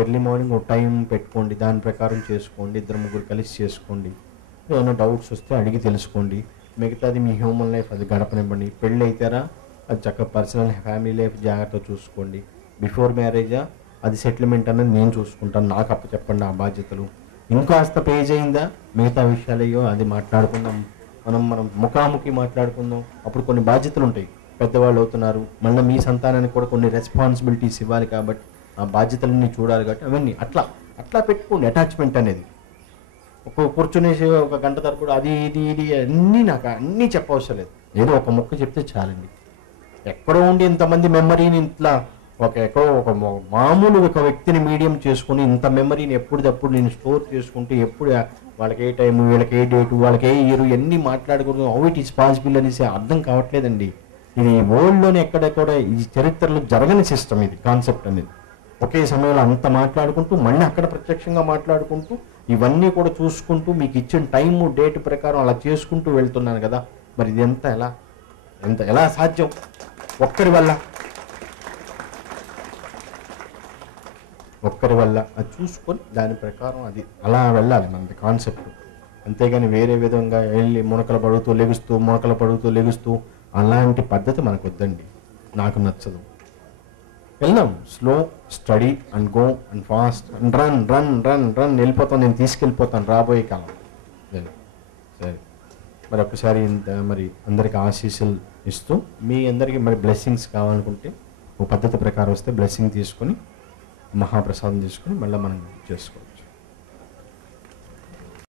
ఎర్లీ మార్నింగ్ ఒక టైం పెట్టుకోండి, దాని ప్రకారం చేసుకోండి. 2-3 కలిసి చేసుకోండి. ఏమైనా డౌట్స్ వస్తే అడిగి తెలుసుకోండి. మిగతాది మీ హ్యూమన్ లైఫ్ అది గడపనివ్వండి. పెళ్ళి అయితారా అది చక్కగా పర్సనల్ ఫ్యామిలీ లైఫ్ జాగ్రత్తగా చూసుకోండి. బిఫోర్ మ్యారేజా అది సెటిల్మెంట్ అనేది నేను చూసుకుంటాను, నాకు అప్ప చెప్పండి ఆ బాధ్యతలు. ఇంకాస్త పేజ్ అయిందా మిగతా విషయాలయ్యో అది మాట్లాడుకుందాం, మనం ముఖాముఖి మాట్లాడుకుందాం. అప్పుడు కొన్ని బాధ్యతలు ఉంటాయి, పెద్దవాళ్ళు అవుతున్నారు, మళ్ళీ మీ సంతానానికి కూడా కొన్ని రెస్పాన్సిబిలిటీస్ ఇవ్వాలి కాబట్టి ఆ బాధ్యతలన్నీ చూడాలి కాబట్టి అవన్నీ అట్లా పెట్టుకోండి. అటాచ్మెంట్ అనేది కూర్చునేసి ఒక గంట తరపుడు అది ఇది అన్నీ నాకు అన్నీ చెప్పవసరం లేదు, ఏదో ఒక మొక్క చెప్తే చాలండి. ఎక్కడో ఉండి ఇంతమంది మెమరీని ఇట్లా ఎక్కడో ఒక మామూలు ఒక వ్యక్తిని మీడియం చేసుకుని ఇంత మెమరీని ఎప్పుడప్పుడు నేను స్టోర్ చేసుకుంటే ఎప్పుడు వాళ్ళకి ఏ టైము, వీళ్ళకి ఏ డేటు, వాళ్ళకి ఏ ఇయర్ ఎన్ని మాట్లాడుకుంటూ హౌ ఇట్ ఈస్ పాసిబుల్ అనేసి అర్థం కావట్లేదండి. ఇది వరల్డ్లోనే ఎక్కడెక్కడ ఈ చరిత్రలో జరగని సిస్టమ్ ఇది, కాన్సెప్ట్ అనేది. ఒకే సమయంలో అంత మాట్లాడుకుంటూ మళ్ళీ అక్కడ ప్రత్యక్షంగా మాట్లాడుకుంటూ ఇవన్నీ కూడా చూసుకుంటూ మీకు ఇచ్చిన టైము డేట్ ప్రకారం అలా చేసుకుంటూ వెళ్తున్నాను కదా. మరి ఇది ఎలా సాధ్యం? ఒక్కరి వల్ల అది చూసుకొని దాని ప్రకారం అది అలా వెళ్ళాలి మనది కాన్సెప్ట్. అంతేగాని వేరే విధంగా వెళ్ళి మొనకలు పడుతూ లెగుస్తూ అలాంటి పద్ధతి మనకు వద్దండి, నాకు నచ్చదు. వెళ్దాం slow study and go and fast and run వెళ్ళిపోతాను, నేను తీసుకెళ్ళిపోతాను రాబోయే కాలం. సరే, మరి ఒక్కసారి మరి అందరికి ఆశీస్సులు ఇస్తూ మీ అందరికీ మరి బ్లెస్సింగ్స్ కావాలనుకుంటే ఓ పద్ధతి ప్రకారం వస్తే బ్లెస్సింగ్ తీసుకొని మహాప్రసాదం తీసుకొని మళ్ళీ మనం చేసుకోవాలి.